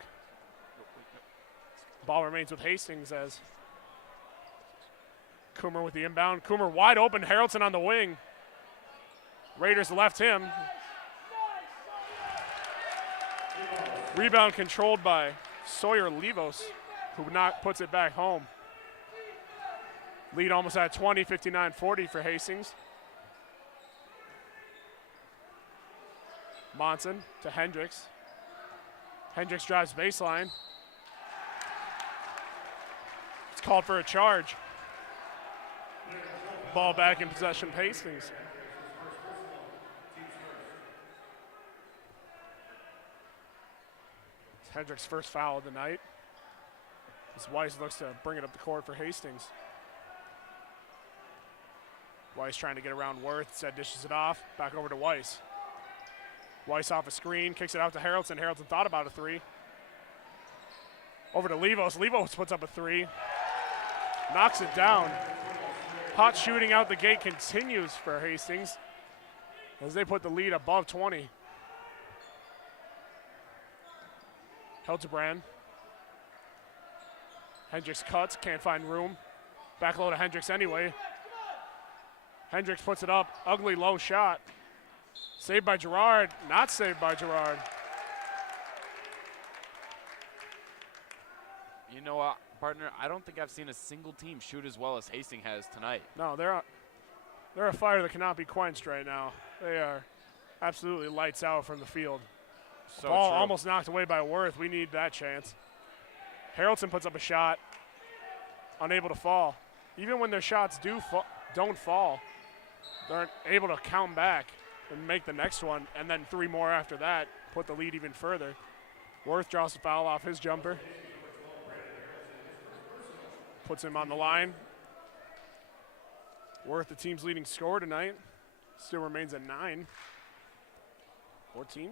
Ball remains with Hastings as Coomer with the inbound. Coomer wide open, Harrelson on the wing. Raiders left him. Rebound controlled by Sawyer Levos, who puts it back home. Lead almost at 20, 59-40 for Hastings. Monson to Hendricks. Hendricks drives baseline. It's called for a charge. Ball back in possession, Hastings. It's Hendricks' first foul of the night. As Weiss looks to bring it up the court for Hastings. Weiss trying to get around Worth, instead dishes it off, back over to Weiss. Weiss off a screen, kicks it out to Harrelson. Harrelson thought about a three. Over to Levos. Levos puts up a three. Knocks it down. Hot shooting out the gate continues for Hastings as they put the lead above 20. Hildebrand. Hendricks cuts, can't find room. Back low to Hendricks anyway. Hendricks puts it up, ugly low shot. Saved by Girard, not saved by Girard. You know what, partner? I don't think I've seen a single team shoot as well as Hastings has tonight. No, they're a fire that cannot be quenched right now. They are absolutely lights out from the field. So Ball true. almost knocked away by Worth. We need that chance. Harrelson puts up a shot, unable to fall. Even when their shots don't fall, they're able to count back and make the next one, and then three more after that, put the lead even further. Worth draws a foul off his jumper. Puts him on the line. Worth, the team's leading scorer tonight, still remains at 9. 14.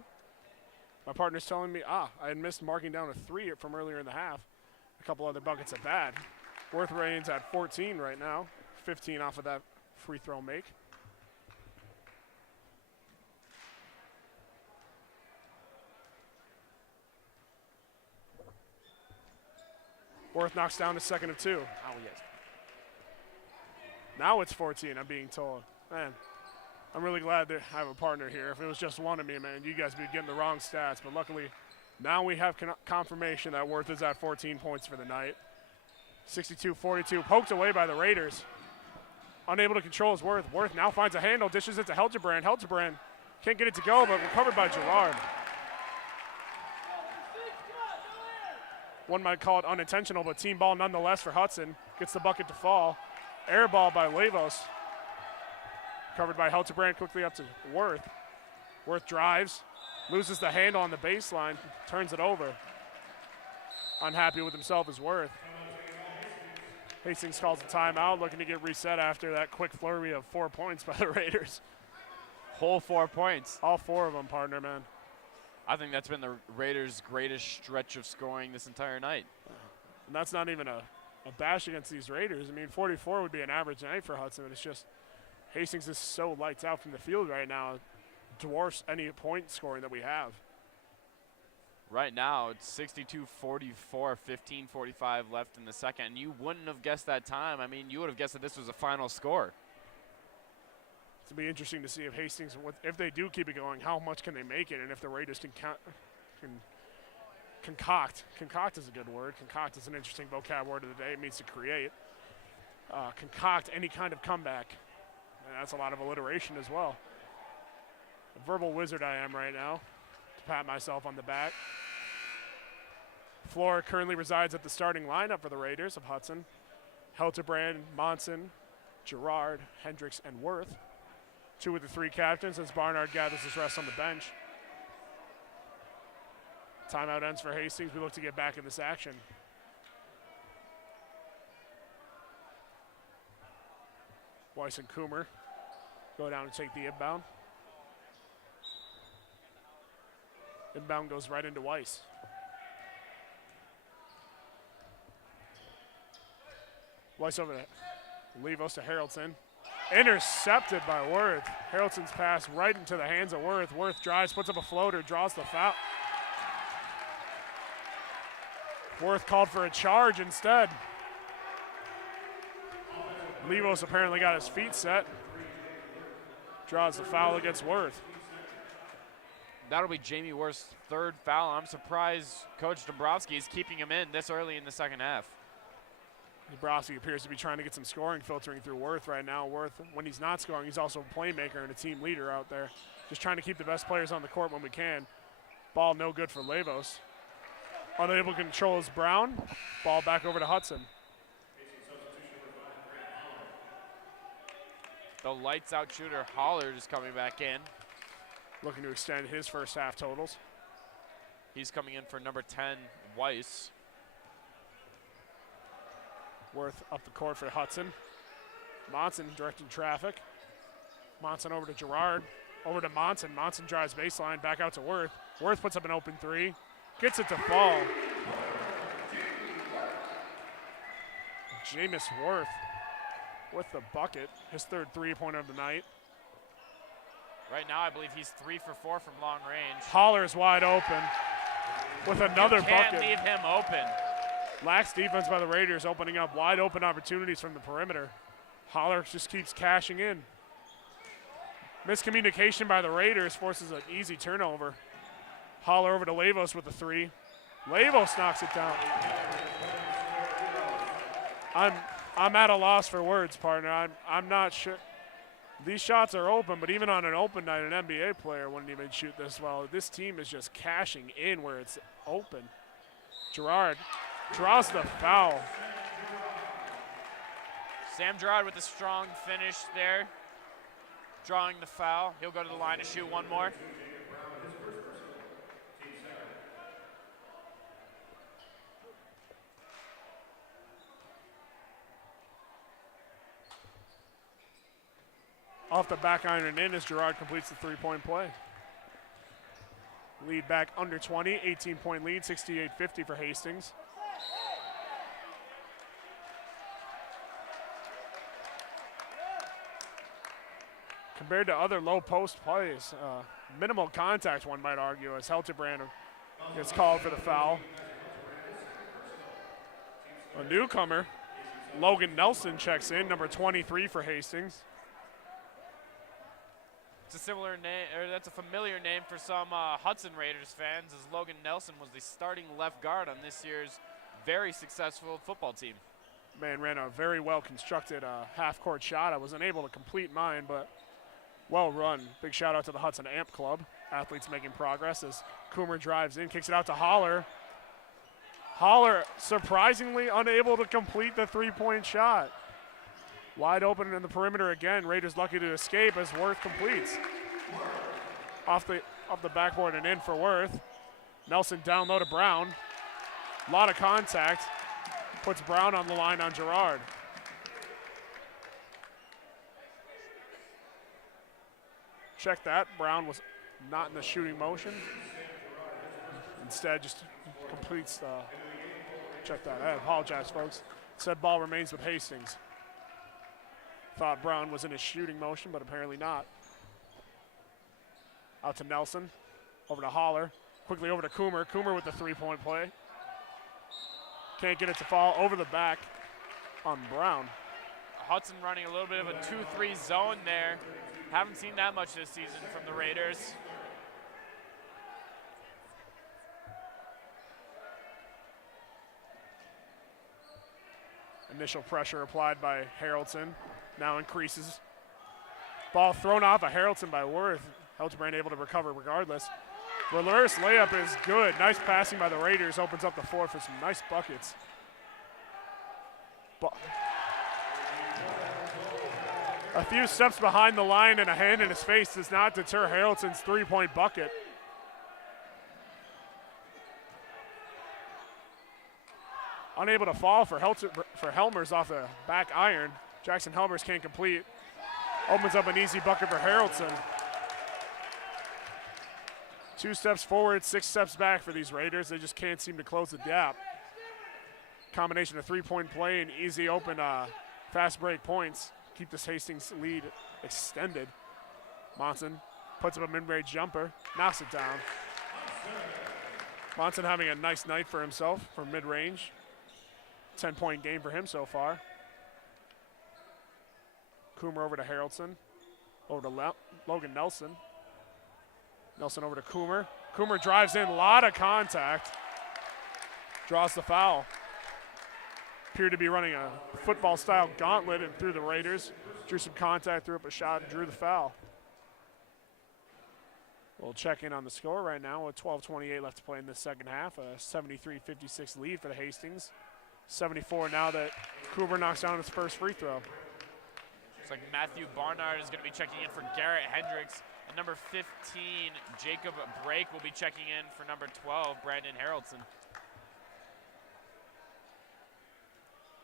My partner's telling me, I had missed marking down a three from earlier in the half. A couple other buckets at that. Worth remains at 14 right now, 15 off of that free throw make. Worth knocks down to second of two. Oh, yes. Now it's 14, I'm being told. Man, I'm really glad to have a partner here. If it was just one of me, man, you guys would be getting the wrong stats. But luckily, now we have confirmation that Worth is at 14 points for the night. 62-42, poked away by the Raiders. Unable to control his Worth. Worth now finds a handle, dishes it to Hildebrand. Hildebrand can't get it to go, but recovered by Girard. One might call it unintentional, but team ball nonetheless for Hudson. Gets the bucket to fall. Air ball by Levos. Covered by Hildebrand, quickly up to Worth. Worth drives, loses the handle on the baseline, turns it over. Unhappy with himself is Worth. Hastings calls a timeout, looking to get reset after that quick flurry of 4 points by the Raiders. Whole 4 points. All 4 of them, partner, man. I think that's been the Raiders' greatest stretch of scoring this entire night. And that's not even a bash against these Raiders. I mean, 44 would be an average night for Hudson, but it's just Hastings is so lights out from the field right now. It dwarfs any point scoring that we have. Right now, it's 62-44, 15:45 left in the second. You wouldn't have guessed that time. I mean, you would have guessed that this was a final score. It's going to be interesting to see if Hastings, if they do keep it going, how much can they make it, and if the Raiders can concoct. Concoct is a good word. Concoct is an interesting vocab word of the day. It means to create. Concoct any kind of comeback. And that's a lot of alliteration as well. A verbal wizard I am right now, to pat myself on the back. Floor currently resides at the starting lineup for the Raiders of Hudson. Helterbrand, Monson, Gerard, Hendricks, and Worth. 2 of the 3 captains as Barnard gathers his rest on the bench. Timeout ends for Hastings. We look to get back in this action. Weiss and Coomer go down and take the inbound. Inbound goes right into Weiss. Weiss over to Levos to Haraldson. Intercepted by Worth. Haraldson's pass right into the hands of Worth. Worth drives, puts up a floater, draws the foul. Worth called for a charge instead. Levos apparently got his feet set. Draws the foul against Worth. That'll be Jamie Worth's 3rd foul. I'm surprised Coach Dombrowski is keeping him in this early in the second half. Dombrowski appears to be trying to get some scoring filtering through Worth right now. Worth, when he's not scoring, he's also a playmaker and a team leader out there. Just trying to keep the best players on the court when we can. Ball no good for Levos. Unable to control is Brown. Ball back over to Hudson. The lights out shooter Hollard is coming back in. Looking to extend his first half totals. He's coming in for number 10, Weiss. Worth up the court for Hudson. Monson directing traffic. Monson over to Gerard. Over to Monson. Monson drives baseline. Back out to Worth. Worth puts up an open 3. Gets it to fall. Jameis Worth with the bucket. His 3rd 3-pointer of the night. Right now, I believe he's 3 for 4 from long range. Holler's wide open with another Can't bucket. leave him open. Lax defense by the Raiders, opening up wide open opportunities from the perimeter. Holler just keeps cashing in. Miscommunication by the Raiders forces an easy turnover. Holler over to Levos with the 3. Levos knocks it down. I'm at a loss for words, partner. I'm not sure. These shots are open, but even on an open night, an NBA player wouldn't even shoot this well. This team is just cashing in where it's open. Gerard draws the foul. Sam Gerard with a strong finish there, drawing the foul. He'll go to the line to shoot one more. Off the back iron and in as Gerard completes the 3-point play. Lead back under 20, 18-point lead, 68-50 for Hastings. Compared to other low post plays, minimal contact, one might argue, as Helterbrand gets called for the foul. A newcomer, Logan Nelson, checks in, number 23 for Hastings. It's a similar name, or that's a familiar name for some Hudson Raiders fans, as Logan Nelson was the starting left guard on this year's very successful football team. Man ran a very well-constructed half-court shot. I wasn't able to complete mine, but well run. Big shout-out to the Hudson Amp Club. Athletes making progress as Coomer drives in, kicks it out to Holler. Holler surprisingly unable to complete the 3-point shot. Wide open in the perimeter again. Raiders lucky to escape as Worth completes. Off the backboard and in for Worth. Nelson down low to Brown. A lot of contact. Puts Brown on the line on Gerard. Check that. Brown was not in the shooting motion. Instead, just completes the. Check that. I apologize, folks. Said ball remains with Hastings. Thought Brown was in his shooting motion, but apparently not. Out to Nelson. Over to Holler. Quickly over to Coomer. Coomer with the three-point play. Can't get it to fall over the back on Brown. Hudson running a little bit of a 2-3 zone there. Haven't seen that much this season from the Raiders. Initial pressure applied by Haraldson. Now increases. Ball thrown off of Haraldson by Worth. Hildebrand able to recover regardless. Valerius layup is good. Nice passing by the Raiders. Opens up the floor for some nice buckets. A few steps behind the line and a hand in his face does not deter Haraldson's three-point bucket. Unable to fall for Helmers off the back iron. Jackson Helmers can't complete. Opens up an easy bucket for Haraldson. 2 steps forward, 6 steps back for these Raiders. They just can't seem to close the gap. Combination of three-point play and easy open fast break points. Keep this Hastings lead extended. Monson puts up a mid-range jumper, knocks it down. Monson having a nice night for himself from mid-range. 10-point game for him so far. Coomer over to Haraldson. Over to Logan Nelson. Nelson over to Coomer. Coomer drives in, a lot of contact. Draws the foul. Appeared to be running a football-style gauntlet and through the Raiders. Drew some contact, threw up a shot, and drew the foul. We'll check in on the score right now with 12:28 left to play in the second half. A 73-56 lead for the Hastings. 74 now that Coomer knocks down his first free throw. Looks like Matthew Barnard is going to be checking in for Garrett Hendricks. And number 15, Jacob Brake, will be checking in for number 12, Brandon Haraldson.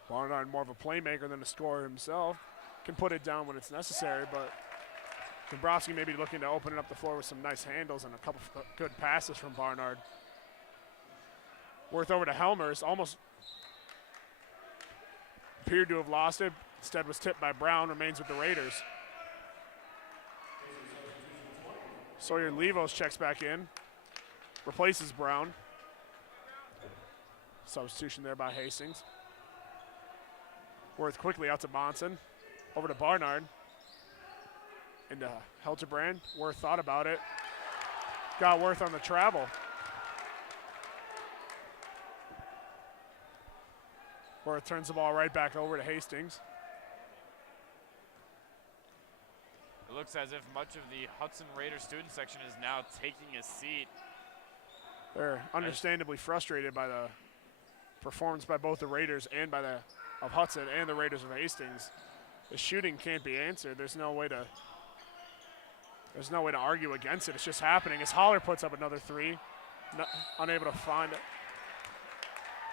Barnard more of a playmaker than a scorer himself. Can put it down when it's necessary, but Dombrowski may be looking to open up the floor with some nice handles and a couple of good passes from Barnard. Worth over to Helmers, almost appeared to have lost it. Instead was tipped by Brown, remains with the Raiders. Sawyer Levos checks back in, replaces Brown. Substitution there by Hastings. Worth quickly out to Monson, over to Barnard. Into Hildebrand. Worth thought about it. Got Worth on the travel. Worth turns the ball right back over to Hastings. It looks as if much of the Hudson Raiders student section is now taking a seat. They're understandably frustrated by the performance by both the Raiders and of Hudson and the Raiders of Hastings. The shooting can't be answered. There's no way to argue against it. It's just happening. As Holler puts up another three, unable to find it.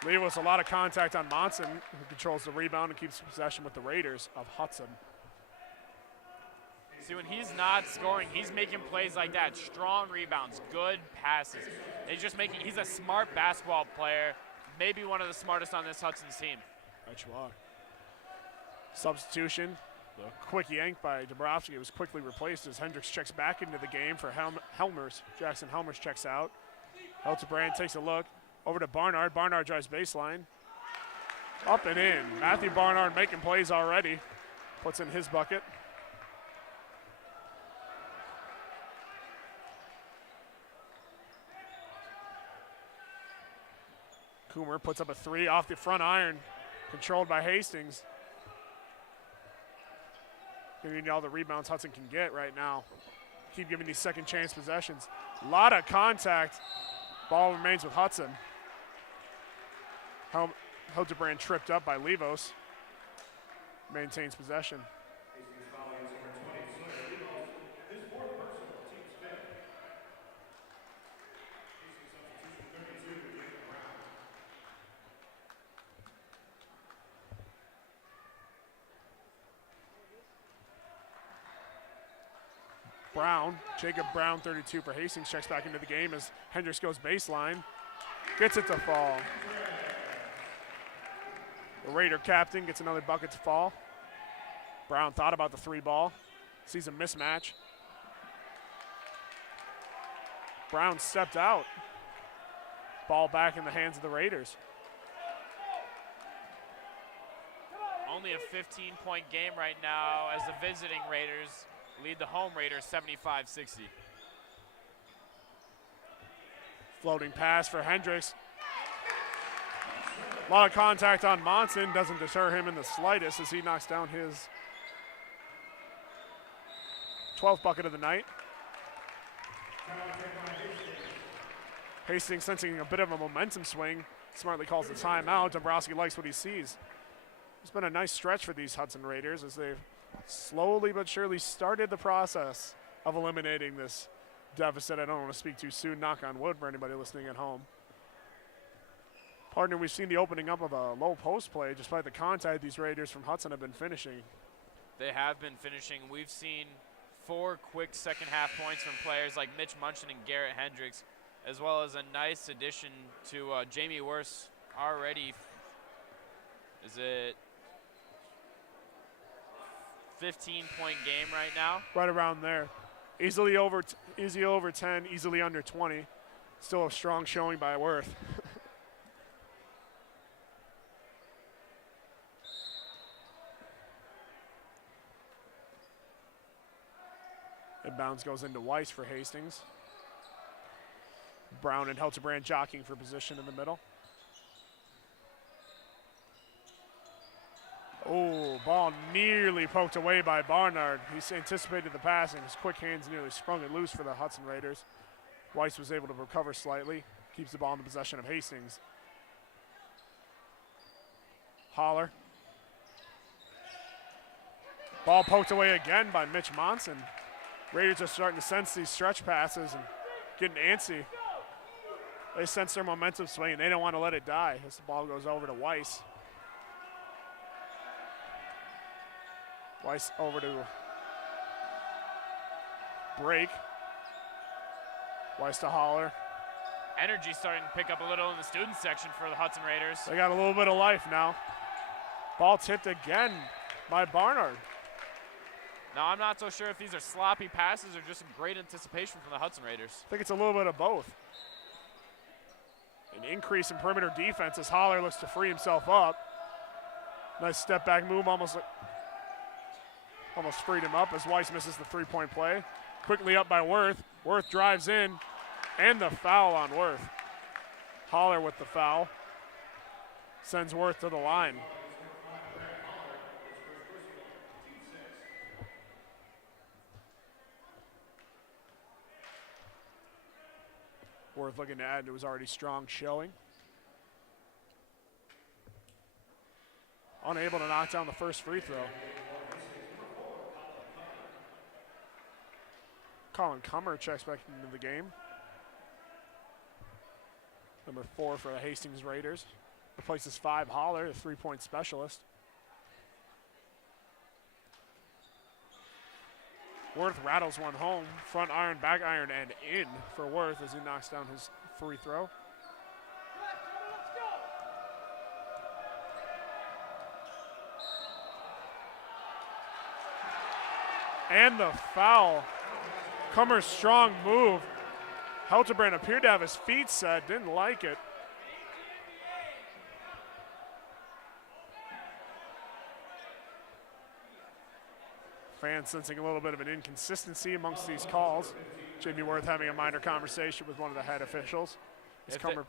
Levos, a lot of contact on Monson, who controls the rebound and keeps possession with the Raiders of Hudson. See, when he's not scoring, he's making plays like that. Strong rebounds, good passes. He's a smart basketball player, maybe one of the smartest on this Hudson's team. Right you are. Substitution. The quick yank by Dombrowski was quickly replaced as Hendricks checks back into the game for Helmers. Jackson Helmers checks out. Hildebrand takes a look. Over to Barnard. Barnard drives baseline. Up and in. Matthew Barnard making plays already. Puts in his bucket. Coomer puts up a three off the front iron, controlled by Hastings. Giving all the rebounds Hudson can get right now. Keep giving these second chance possessions. A lot of contact. Ball remains with Hudson. Hildebrand tripped up by Levos. Maintains possession. Jacob Brown, 32 for Hastings, checks back into the game as Hendricks goes baseline. Gets it to fall. The Raider captain gets another bucket to fall. Brown thought about the 3 ball. Sees a mismatch. Brown stepped out. Ball back in the hands of the Raiders. Only a 15-point game right now as the visiting Raiders lead the home Raiders 75-60. Floating pass for Hendricks. A lot of contact on Monson. Doesn't deter him in the slightest as he knocks down his 12th bucket of the night. Hastings sensing a bit of a momentum swing. Smartly calls the timeout. Dombrowski likes what he sees. It's been a nice stretch for these Hudson Raiders as they've slowly but surely started the process of eliminating this deficit. I don't want to speak too soon, knock on wood for anybody listening at home. Partner, we've seen the opening up of a low post play. Despite the contact, these Raiders from Hudson have been finishing. They have been finishing. We've seen 4 quick second half points from players like Mitch Munson and Garrett Hendricks, as well as a nice addition to Jamie Worth already. Is it 15-point game right now? Right around there. Easily over 10, easily under 20. Still a strong showing by Worth. Inbounds goes into Weiss for Hastings. Brown and Helterbrand jockeying for position in the middle. Oh, ball nearly poked away by Barnard. He anticipated the pass and his quick hands nearly sprung it loose for the Hudson Raiders. Weiss was able to recover slightly. Keeps the ball in the possession of Hastings. Holler. Ball poked away again by Mitch Monson. Raiders are starting to sense these stretch passes and getting antsy. They sense their momentum swing and they don't want to let it die as the ball goes over to Weiss. Weiss over to break. Weiss to Holler. Energy starting to pick up a little in the student section for the Hudson Raiders. They got a little bit of life now. Ball tipped again by Barnard. Now, I'm not so sure if these are sloppy passes or just some great anticipation from the Hudson Raiders. I think it's a little bit of both. An increase in perimeter defense as Holler looks to free himself up. Nice step back move, almost freed him up as Weiss misses the 3-point play. Quickly up by Worth. Worth drives in, and the foul on Worth. Holler with the foul. Sends Worth to the line. Worth looking to add to his already strong showing. Unable to knock down the first free throw. Colin Cummer checks back into the game. Number 4 for the Hastings Raiders. Replaces 5 Holler, the 3-point specialist. Worth rattles one home. Front iron, back iron, and in for Worth as he knocks down his free throw. And the foul. Cummer's strong move. Helterbrand appeared to have his feet set, didn't like it. Fans sensing a little bit of an inconsistency amongst these calls. Jamie Worth having a minor conversation with one of the head officials. As Cummer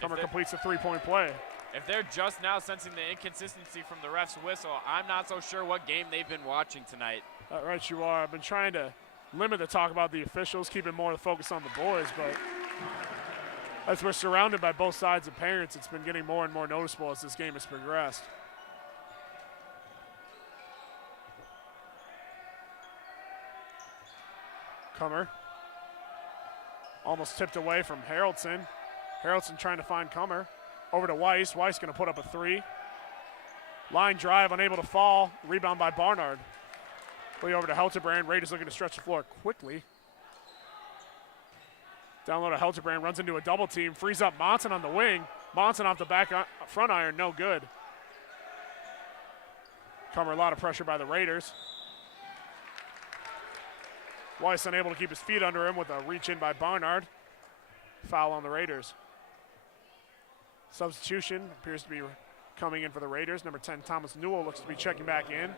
completes a 3-point play. If they're just now sensing the inconsistency from the ref's whistle, I'm not so sure what game they've been watching tonight. Right you are. I've been trying to limit the talk about the officials, keeping more of the focus on the boys, but as we're surrounded by both sides of parents, it's been getting more and more noticeable as this game has progressed. Cummer almost tipped away from Haraldson. Haraldson trying to find Cummer. Over to Weiss. Weiss going to put up a 3. Line drive, unable to fall. Rebound by Barnard. Play over to Helterbrand. Raiders looking to stretch the floor quickly. Down low to Helterbrand, runs into a double team, frees up Monson on the wing. Monson off the back front iron, no good. Comer, a lot of pressure by the Raiders. Weiss unable to keep his feet under him with a reach in by Barnard. Foul on the Raiders. Substitution appears to be coming in for the Raiders. Number 10, Thomas Newell, looks to be checking back in.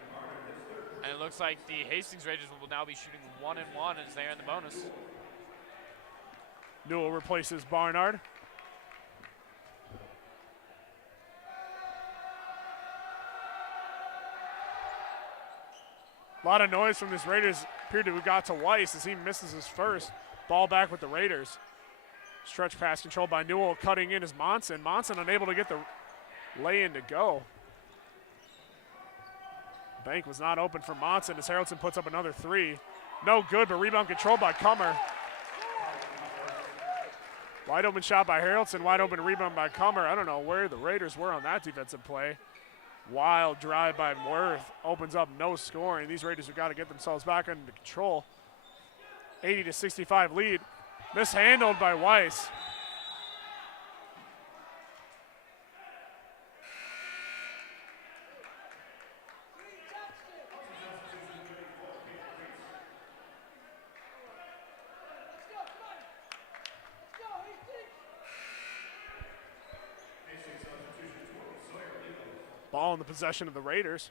And it looks like the Hastings Raiders will now be shooting 1-1 as they are in the bonus. Newell replaces Barnard. A lot of noise from this Raiders appeared to have got to Weiss as he misses his first. Ball back with the Raiders. Stretch pass controlled by Newell. Cutting in is Monson. Monson unable to get the lay-in to go. Bank was not open for Monson as Harrelson puts up another three. No good, but rebound controlled by Comer. Wide open shot by Harrelson, wide open rebound by Comer. I don't know where the Raiders were on that defensive play. Wild drive by Worth, opens up no scoring. These Raiders have got to get themselves back under control. 80-65 lead. Mishandled by Weiss. Ball in the possession of the Raiders.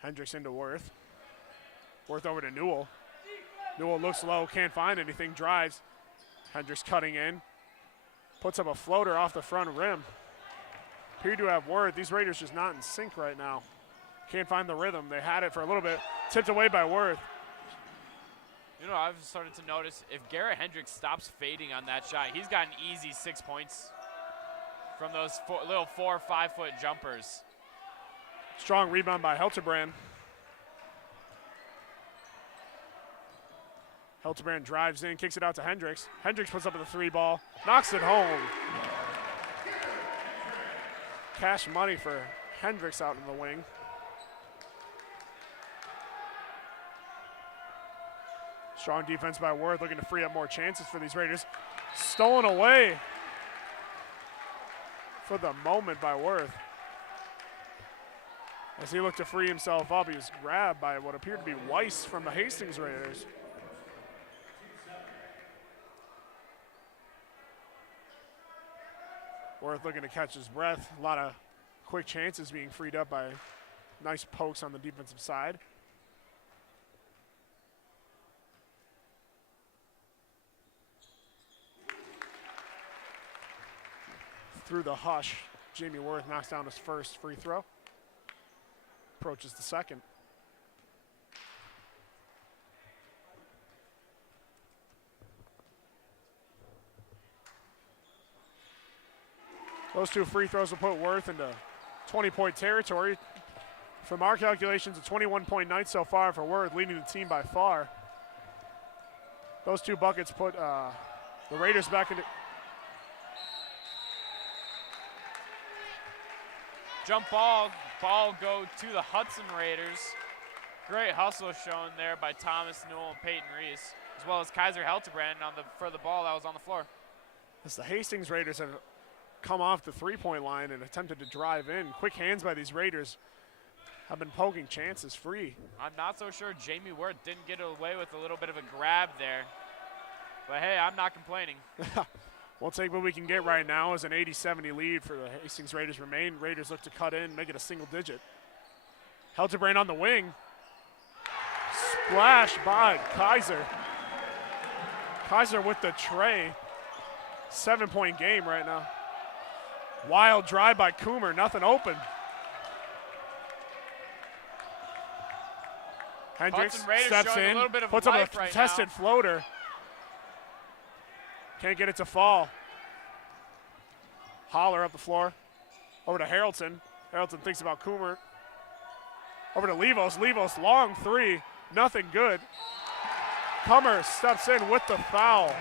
Hendricks into Worth. Worth over to Newell. Newell looks low, can't find anything, drives. Hendricks cutting in. Puts up a floater off the front rim. Appear to have Worth. These Raiders just not in sync right now. Can't find the rhythm. They had it for a little bit. Tipped away by Worth. You know, I've started to notice if Garrett Hendricks stops fading on that shot, he's got an easy 6 points from those little 4 or 5 foot jumpers. Strong rebound by Helterbrand. Helterbrand drives in, kicks it out to Hendricks. Hendricks puts up the 3 ball, knocks it home. Cash money for Hendricks out in the wing. Strong defense by Worth, looking to free up more chances for these Raiders. Stolen away for the moment by Worth. As he looked to free himself up, he was grabbed by what appeared to be Weiss from the Hastings Raiders. Worth looking to catch his breath. A lot of quick chances being freed up by nice pokes on the defensive side. Through the hush, Jamie Worth knocks down his first free throw. Approaches the second. Those 2 free throws will put Worth into 20-point territory. From our calculations, a 21-point night so far for Worth, leading the team by far. Those 2 buckets put the Raiders back into... Jump ball go to the Hudson Raiders. Great hustle shown there by Thomas Newell and Peyton Reese, as well as Kaiser Helterbrand for the ball that was on the floor. As the Hastings Raiders have come off the 3-point line and attempted to drive in. Quick hands by these Raiders have been poking chances free. I'm not so sure Jamie Worth didn't get away with a little bit of a grab there. But hey, I'm not complaining. We'll take what we can get right now as an 80-70 lead for the Hastings Raiders remain. Raiders look to cut in, make it a single digit. Helterbrand on the wing. Splash by Kaiser. Kaiser with the tray. 7-point game right now. Wild drive by Coomer, nothing open. Hendricks steps in, puts up a contested floater. Can't get it to fall. Holler up the floor. Over to Harrelson. Harrelson thinks about Coomer. Over to Levos. Levos, long 3. Nothing good. Comer steps in with the foul.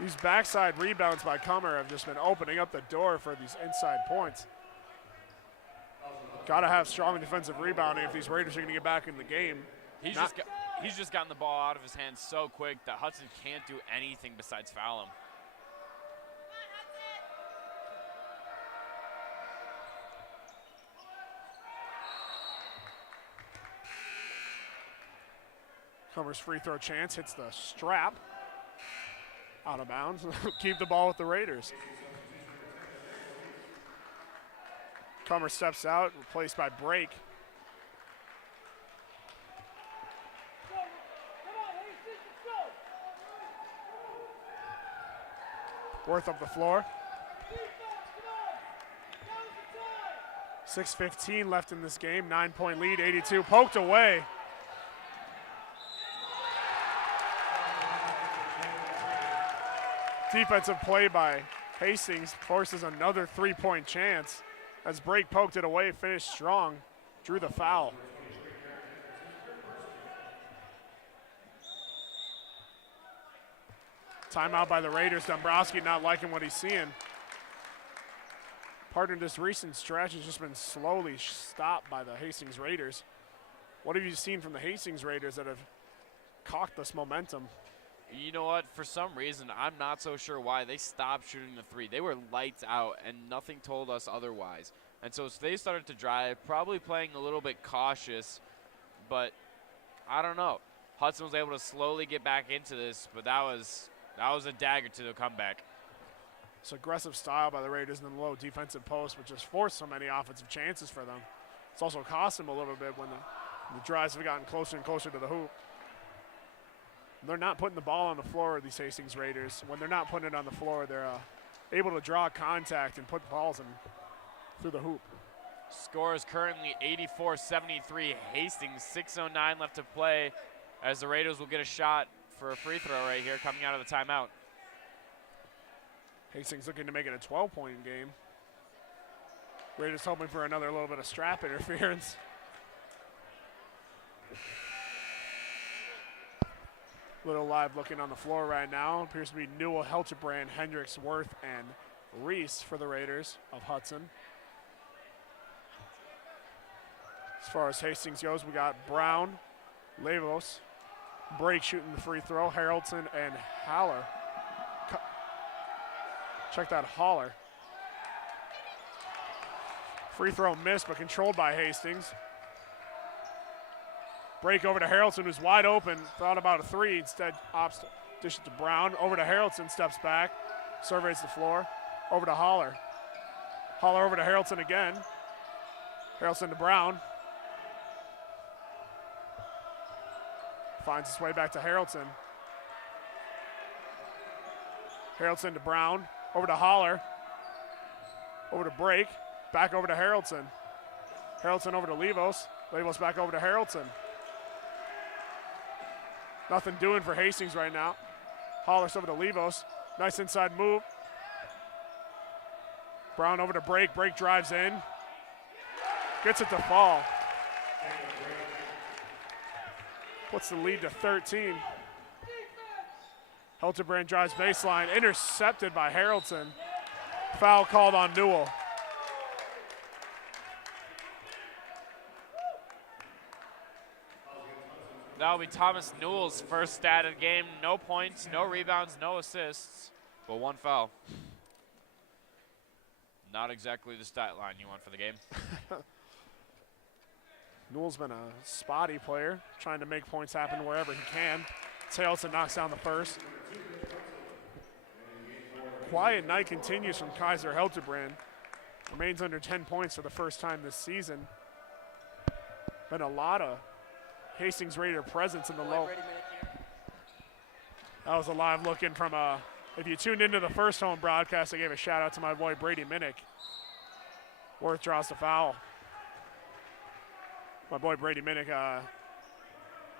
These backside rebounds by Comer have just been opening up the door for these inside points. Got to have strong defensive rebounding if these Raiders are going to get back in the game. He's just gotten the ball out of his hands so quick that Hudson can't do anything besides foul him. Comer's free throw chance hits the strap. Out of bounds. Keep the ball with the Raiders. Comer steps out, replaced by Brake. Worth up the floor. 6:15 left in this game. 9-point lead, 82. Poked away. Defensive play by Hastings forces another 3-point chance as Brake poked it away, finished strong, drew the foul. Timeout by the Raiders. Dombrowski not liking what he's seeing. Partner, this recent stretch has just been slowly stopped by the Hastings Raiders. What have you seen from the Hastings Raiders that have caught this momentum? You know what? For some reason, I'm not so sure why they stopped shooting the three. They were lights out, and nothing told us otherwise. And so they started to drive, probably playing a little bit cautious, but I don't know. Hudson was able to slowly get back into this, but that was a dagger to the comeback. It's aggressive style by the Raiders in the low defensive post, which has forced so many offensive chances for them. It's also cost them a little bit when the drives have gotten closer and closer to the hoop. They're not putting the ball on the floor, these Hastings Raiders. When they're not putting it on the floor, they're able to draw contact and put balls in through the hoop. Score is currently 84-73. Hastings, 6:09 left to play, as the Raiders will get a shot for a free throw right here coming out of the timeout. Hastings looking to make it a 12-point game. Raiders hoping for another little bit of strap interference. Little live looking on the floor right now. Appears to be Newell, Helterbrand, Hendricks, Worth, and Reese for the Raiders of Hudson. As far as Hastings goes, we got Brown, Levos, Brake shooting the free throw, Haraldson, and Haller. Check that, Haller. Free throw missed, but controlled by Hastings. Brake over to Haraldson, who's wide open. Thought about a three. Instead, opts to dish it to Brown. Over to Haraldson, steps back, surveys the floor. Over to Haller. Haller over to Haraldson again. Haraldson to Brown. Finds his way back to Haraldson. Haraldson to Brown. Over to Haller. Over to Brake. Back over to Haraldson. Haraldson over to Levos. Levos back over to Haraldson. Nothing doing for Hastings right now. Hollis over to Levos. Nice inside move. Brown over to Brake. Brake drives in. Gets it to fall. Puts the lead to 13. Helterbrand drives baseline. Intercepted by Haraldson. Foul called on Newell. That'll be Thomas Newell's first stat of the game. No points, no rebounds, no assists, but one foul. Not exactly the stat line you want for the game. Newell's been a spotty player, trying to make points happen wherever he can. Haraldson knocks down the first. Quiet night continues from Kaiser Helterbrand. Remains under 10 points for the first time this season. Been a lot of Hastings Raider presence in the low. That was a live look in from if you tuned into the first home broadcast, I gave a shout out to my boy Brady Minnick. Worth draws the foul. My boy Brady Minnick,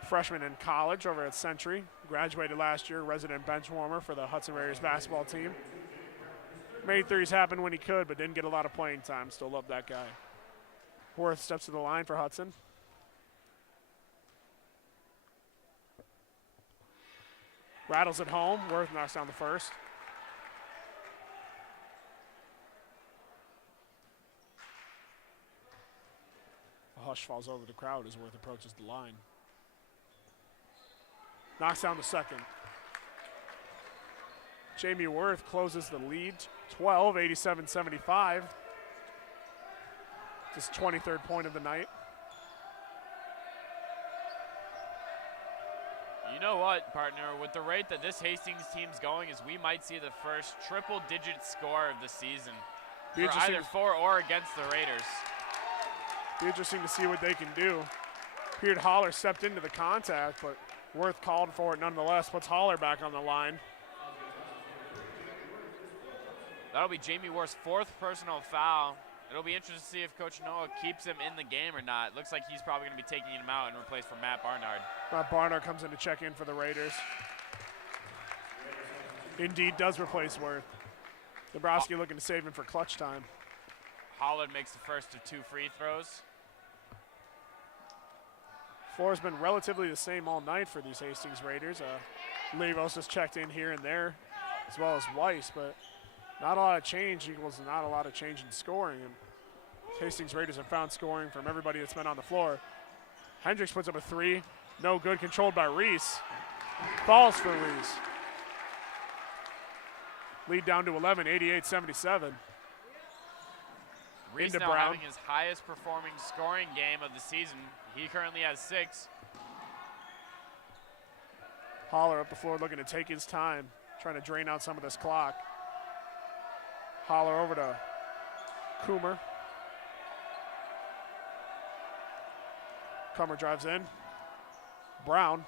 freshman in college over at Century. Graduated last year, resident bench warmer for the Hudson Raiders basketball team. Made threes happen when he could, but didn't get a lot of playing time. Still love that guy. Worth steps to the line for Hudson. Rattles at home. Worth knocks down the first. flush falls over the crowd as Worth approaches the line. Knocks down the second. Jamie Worth closes the lead, 12, 87-75. His 23rd point of the night. You know what, partner? With the rate that this Hastings team's going, is we might see the first triple-digit score of the season for either for or against the Raiders. Be interesting to see what they can do. Appeared Holler stepped into the contact, but Worth called for it nonetheless. Puts Holler back on the line. That'll be Jamie Worth's 4th personal foul. It'll be interesting to see if Coach Noah keeps him in the game or not. Looks like he's probably going to be taking him out and replaced for Matt Barnard. Matt Barnard comes in to check in for the Raiders. Indeed does replace Worth. Dabrowski looking to save him for clutch time. Hollard makes the first of 2 free throws. Floor's been relatively the same all night for these Hastings Raiders. Levos has checked in here and there, as well as Weiss, but not a lot of change equals not a lot of change in scoring. And Hastings Raiders have found scoring from everybody that's been on the floor. Hendricks puts up a 3. No good, controlled by Reese. Falls for Reese. Lead down to 11, 88-77. Reese into now Brown. having his highest performing scoring game of the season. He currently has 6. Holler up the floor looking to take his time, trying to drain out some of this clock. Holler over to Coomer. Coomer drives in. Brown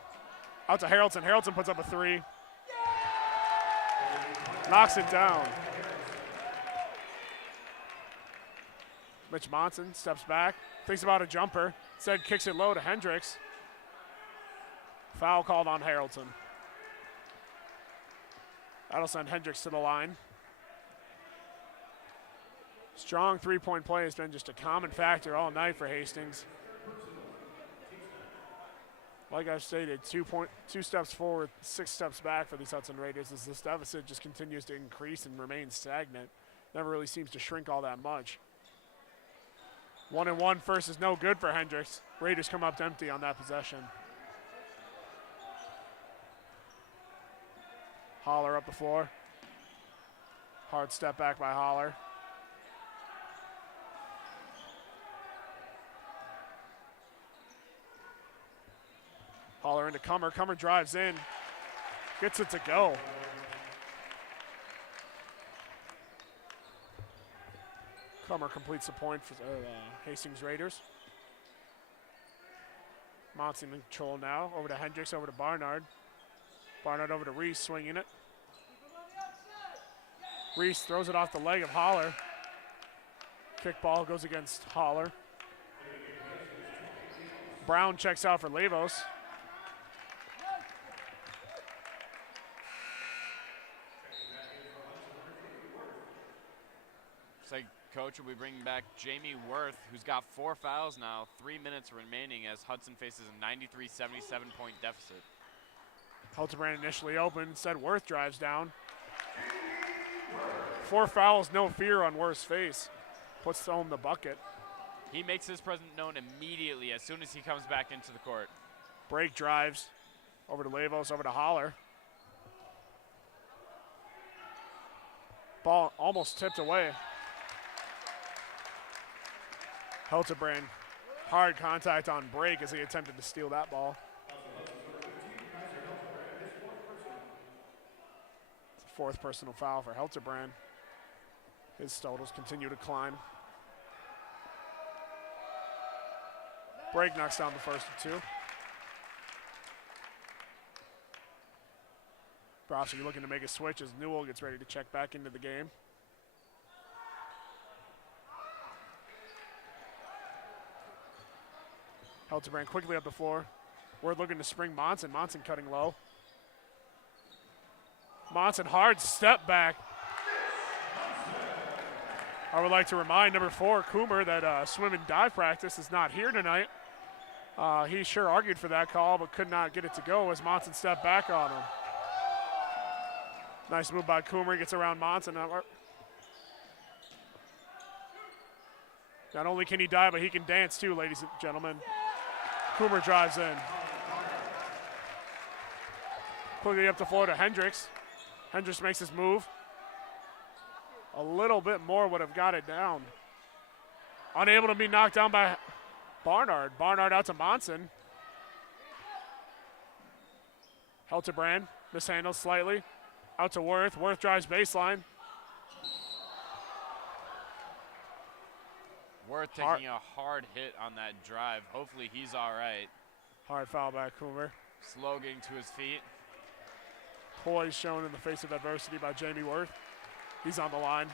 out to Harrelson. Harrelson puts up a 3. Knocks it down. Mitch Monson steps back, thinks about a jumper, instead kicks it low to Hendricks. Foul called on Harrelson. That'll send Hendricks to the line. Strong three-point play has been just a common factor all night for Hastings. Like I've stated, 2 steps forward, 6 steps back for these Hudson Raiders as this deficit just continues to increase and remain stagnant. Never really seems to shrink all that much. 1-and-1 first is no good for Hendricks. Raiders come up empty on that possession. Holler up the floor. Hard step back by Holler. Holler into Cummer. Cummer drives in. Gets it to go. Cummer completes the point for Hastings Raiders. Monson in control now. Over to Hendricks, over to Barnard. Barnard over to Reese, swinging it. Reese throws it off the leg of Holler. Kick ball goes against Holler. Brown checks out for Levos. Looks like Coach will be bringing back Jamie Worth, who's got 4 fouls now, 3 minutes remaining as Hudson faces a 93-77 point deficit. Hildebrand initially open, instead Worth drives down. 4 fouls, no fear on Worth's face. Puts home the bucket. He makes his presence known immediately as soon as he comes back into the court. Break drives over to Levos, over to Holler. Ball almost tipped away. Hildebrand, hard contact on break as he attempted to steal that ball. It's the 4th personal foul for Hildebrand. His totals continue to climb. Break knocks down the first of 2. Browski looking to make a switch as Newell gets ready to check back into the game. Hildebrand quickly up the floor. Worth looking to spring Monson. Monson cutting low. Monson hard step back. I would like to remind number 4, Coomer, that swim and dive practice is not here tonight. He sure argued for that call, but could not get it to go as Monson stepped back on him. Nice move by Coomer. He gets around Monson. Not only can he dive, but he can dance too, ladies and gentlemen. Coomer drives in. Quickly up the floor to Hendricks. Hendricks makes his move. A little bit more would have got it down. Unable to be knocked down by Barnard. Barnard out to Monson. Helterbrand mishandles slightly. Out to Worth. Worth drives baseline. Worth taking a hard hit on that drive. Hopefully he's all right. Hard foul by Coomer. Slow getting to his feet. Poise shown in the face of adversity by Jamie Worth. He's on the line.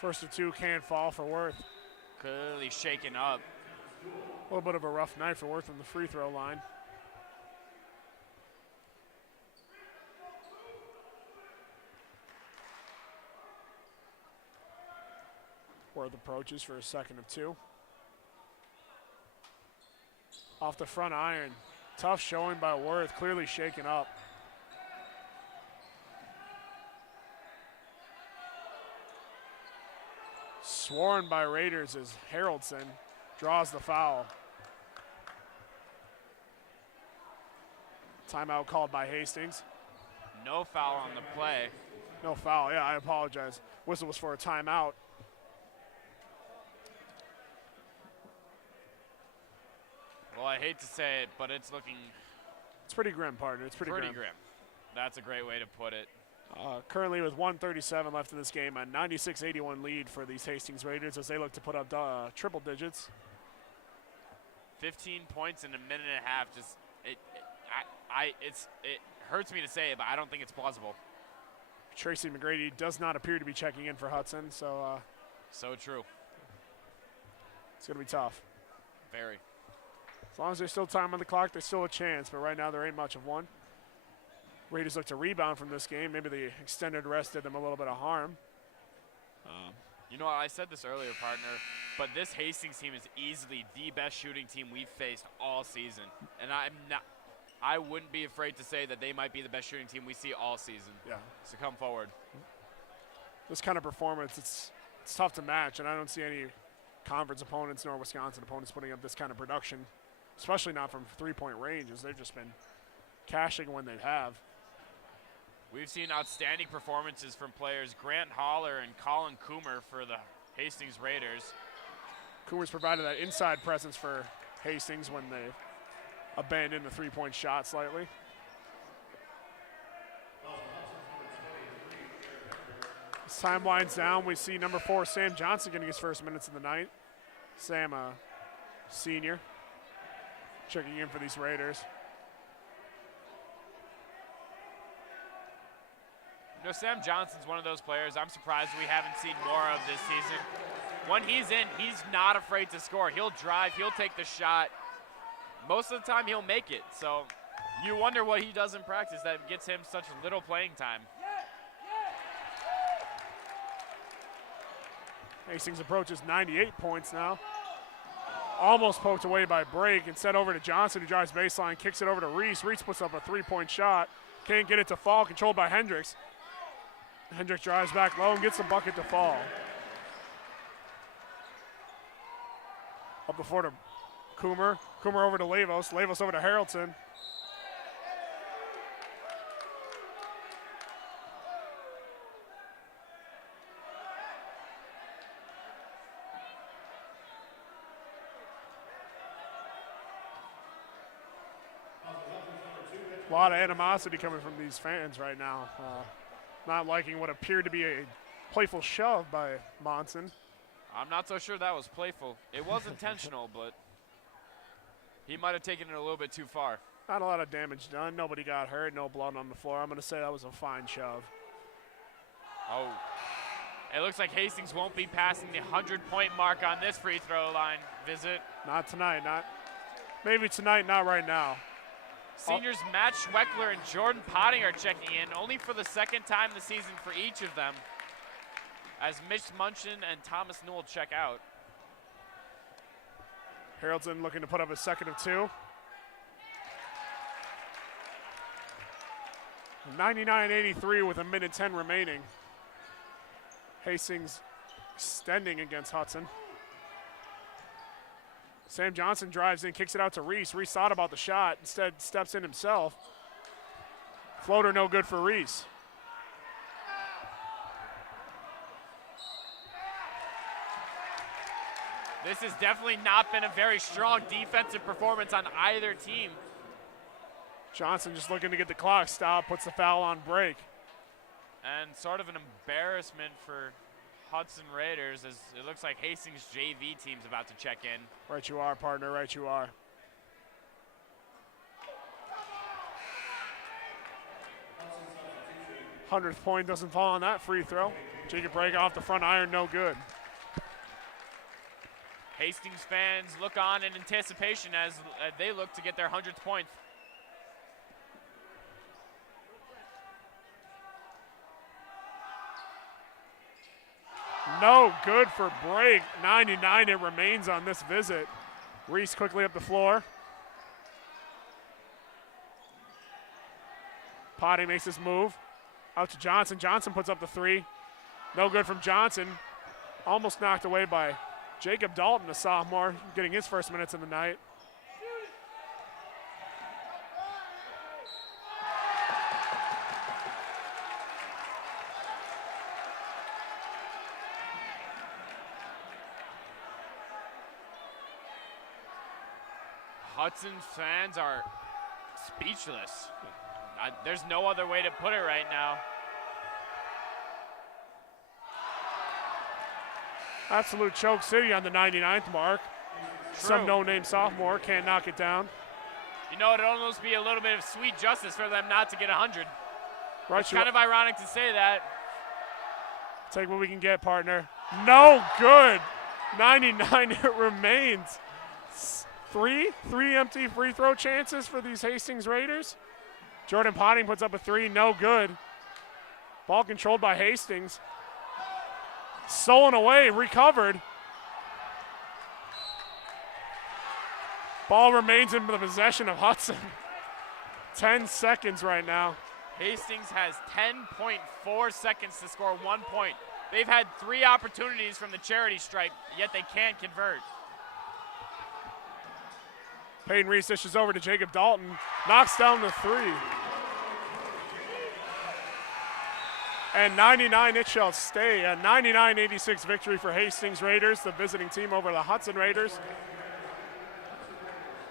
First of two can't fall for Worth. Clearly shaken up. A little bit of a rough night for Worth from the free throw line. Worth approaches for a second of two. Off the front iron. Tough showing by Worth, clearly shaken up. Sworn by Raiders as Haroldson draws the foul. Timeout called by Hastings. No foul on the play. No foul, yeah, I apologize. Whistle was for a timeout. Well, I hate to say it, but it's looking... It's pretty grim, partner. It's pretty grim. That's a great way to put it. Currently with 1:37 left in this game, a 96-81 lead for these Hastings Raiders as they look to put up triple digits. 15 points in a minute and a half. Just it hurts me to say it, but I don't think it's plausible. Tracy McGrady does not appear to be checking in for Hudson, so so true. It's going to be tough. Very. As long as there's still time on the clock, there's still a chance, but right now there ain't much of one. Raiders look to rebound from this game. Maybe the extended rest did them a little bit of harm. You know, I said this earlier, partner, but this Hastings team is easily the best shooting team we've faced all season. And I wouldn't be afraid to say that they might be the best shooting team we see all season. Yeah. So come forward. This kind of performance, it's tough to match, and I don't see any conference opponents nor Wisconsin opponents putting up this kind of production, especially not from three-point range, as they've just been cashing when they have. We've seen outstanding performances from players Grant Holler and Colin Coomer for the Hastings Raiders. Coomer's provided that inside presence for Hastings when they abandoned the three-point shot slightly. As time winds down, we see number 4, Sam Johnson, getting his first minutes of the night. Sam, a senior, checking in for these Raiders. You know, Sam Johnson's one of those players I'm surprised we haven't seen more of this season. When he's in, he's not afraid to score. He'll drive, he'll take the shot. Most of the time, he'll make it. So you wonder what he does in practice that gets him such little playing time. Hastings approaches 98 points now. Almost poked away by Brake and set over to Johnson, who drives baseline, kicks it over to Reese. Reese puts up a three-point shot. Can't get it to fall, controlled by Hendricks. Hendricks drives back low and gets the bucket to fall. Up the floor to Coomer. Coomer over to Lavos. Lavos over to Haroldson. A lot of animosity coming from these fans right now. Not liking what appeared to be a playful shove by Monson. I'm not so sure that was playful. It was intentional, but he might have taken it a little bit too far. Not a lot of damage done. Nobody got hurt. No blood on the floor. I'm going to say that was a fine shove. Oh. It looks like Hastings won't be passing the 100-point mark on this free throw line visit. Not tonight. Maybe tonight, not right now. Seniors Matt Schweckler and Jordan Potting are checking in, only for the second time this season for each of them, as Mitch Munchen and Thomas Newell check out. Haraldson looking to put up a second of 2. 99-83 with 1:10 remaining. Hastings extending against Hudson. Sam Johnson drives in, kicks it out to Reese. Reese thought about the shot, instead steps in himself. Floater no good for Reese. This has definitely not been a very strong defensive performance on either team. Johnson just looking to get the clock stopped, puts the foul on break. And sort of an embarrassment for Hudson Raiders, as it looks like Hastings JV team's about to check in. Right you are, partner, right you are. Hundredth point doesn't fall on that free throw. Jacob break off the front iron, no good. Hastings fans look on in anticipation as they look to get their 100th point. No good for break. 99 it remains on this visit. Reese quickly up the floor. Potty makes this move. Out to Johnson. Johnson puts up the 3. No good from Johnson. Almost knocked away by Jacob Dalton, a sophomore, getting his first minutes of the night. Hudson fans are speechless. There's no other way to put it right now. Absolute choke city on the 99th mark. True. Some no-name sophomore can't knock it down. You know, it'd almost be a little bit of sweet justice for them not to get 100. Right, it's kind of ironic to say that. Take what we can get, partner. No good. 99 it remains. Three empty free throw chances for these Hastings Raiders. Jordan Potting puts up a 3, no good. Ball controlled by Hastings. Stolen away, recovered. Ball remains in the possession of Hudson. 10 seconds right now. Hastings has 10.4 seconds to score 1 point. They've had 3 opportunities from the charity stripe, yet they can't convert. Peyton Reese dishes over to Jacob Dalton. Knocks down the 3. And 99 it shall stay. A 99-86 victory for Hastings Raiders, the visiting team over the Hudson Raiders.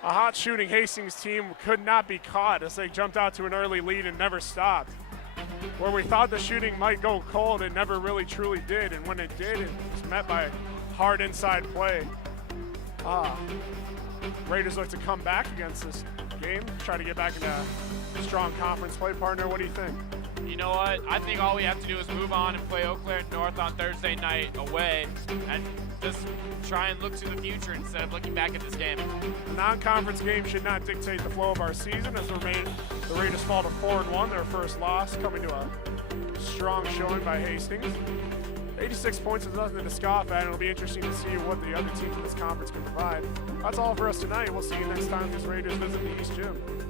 A hot shooting Hastings team could not be caught as they jumped out to an early lead and never stopped. Where we thought the shooting might go cold, it never really truly did. And when it did, it was met by hard inside play. Raiders look to come back against this game, try to get back into strong conference play. Partner, what do you think? You know what? I think all we have to do is move on and play Eau Claire North on Thursday night away and just try and look to the future instead of looking back at this game. A non-conference game should not dictate the flow of our season as the Raiders fall to 4-1, their first loss, coming to a strong showing by Hastings. 86 points is nothing to scoff at. It'll be interesting to see what the other teams in this conference can provide. That's all for us tonight. We'll see you next time as Raiders visit the East Gym.